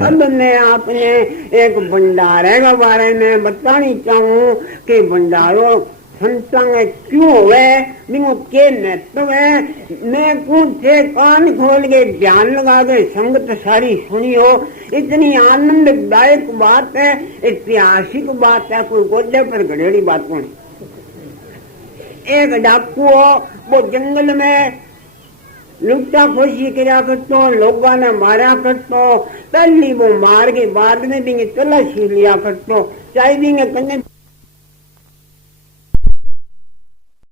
अब मैं आपने एक भंडारे के बारे में बतानी चाहूँ कि भंडारो संतांग क्यों हुए, बिनो के महत्व है। मैं कुछ से कान खोल के ध्यान लगा के संगत सारी सुनी हो, इतनी आनंददायक बात है, ऐतिहासिक बात है, कोई गोदे पर घड़ेड़ी बात नहीं। एक डाकू हो वो जंगल में लुटा खोशी करा करतो, लोगों ने मारा करतो, पहली वो मार के बाद में भी तलाशी लिया करतो, चाहे भी कन्ने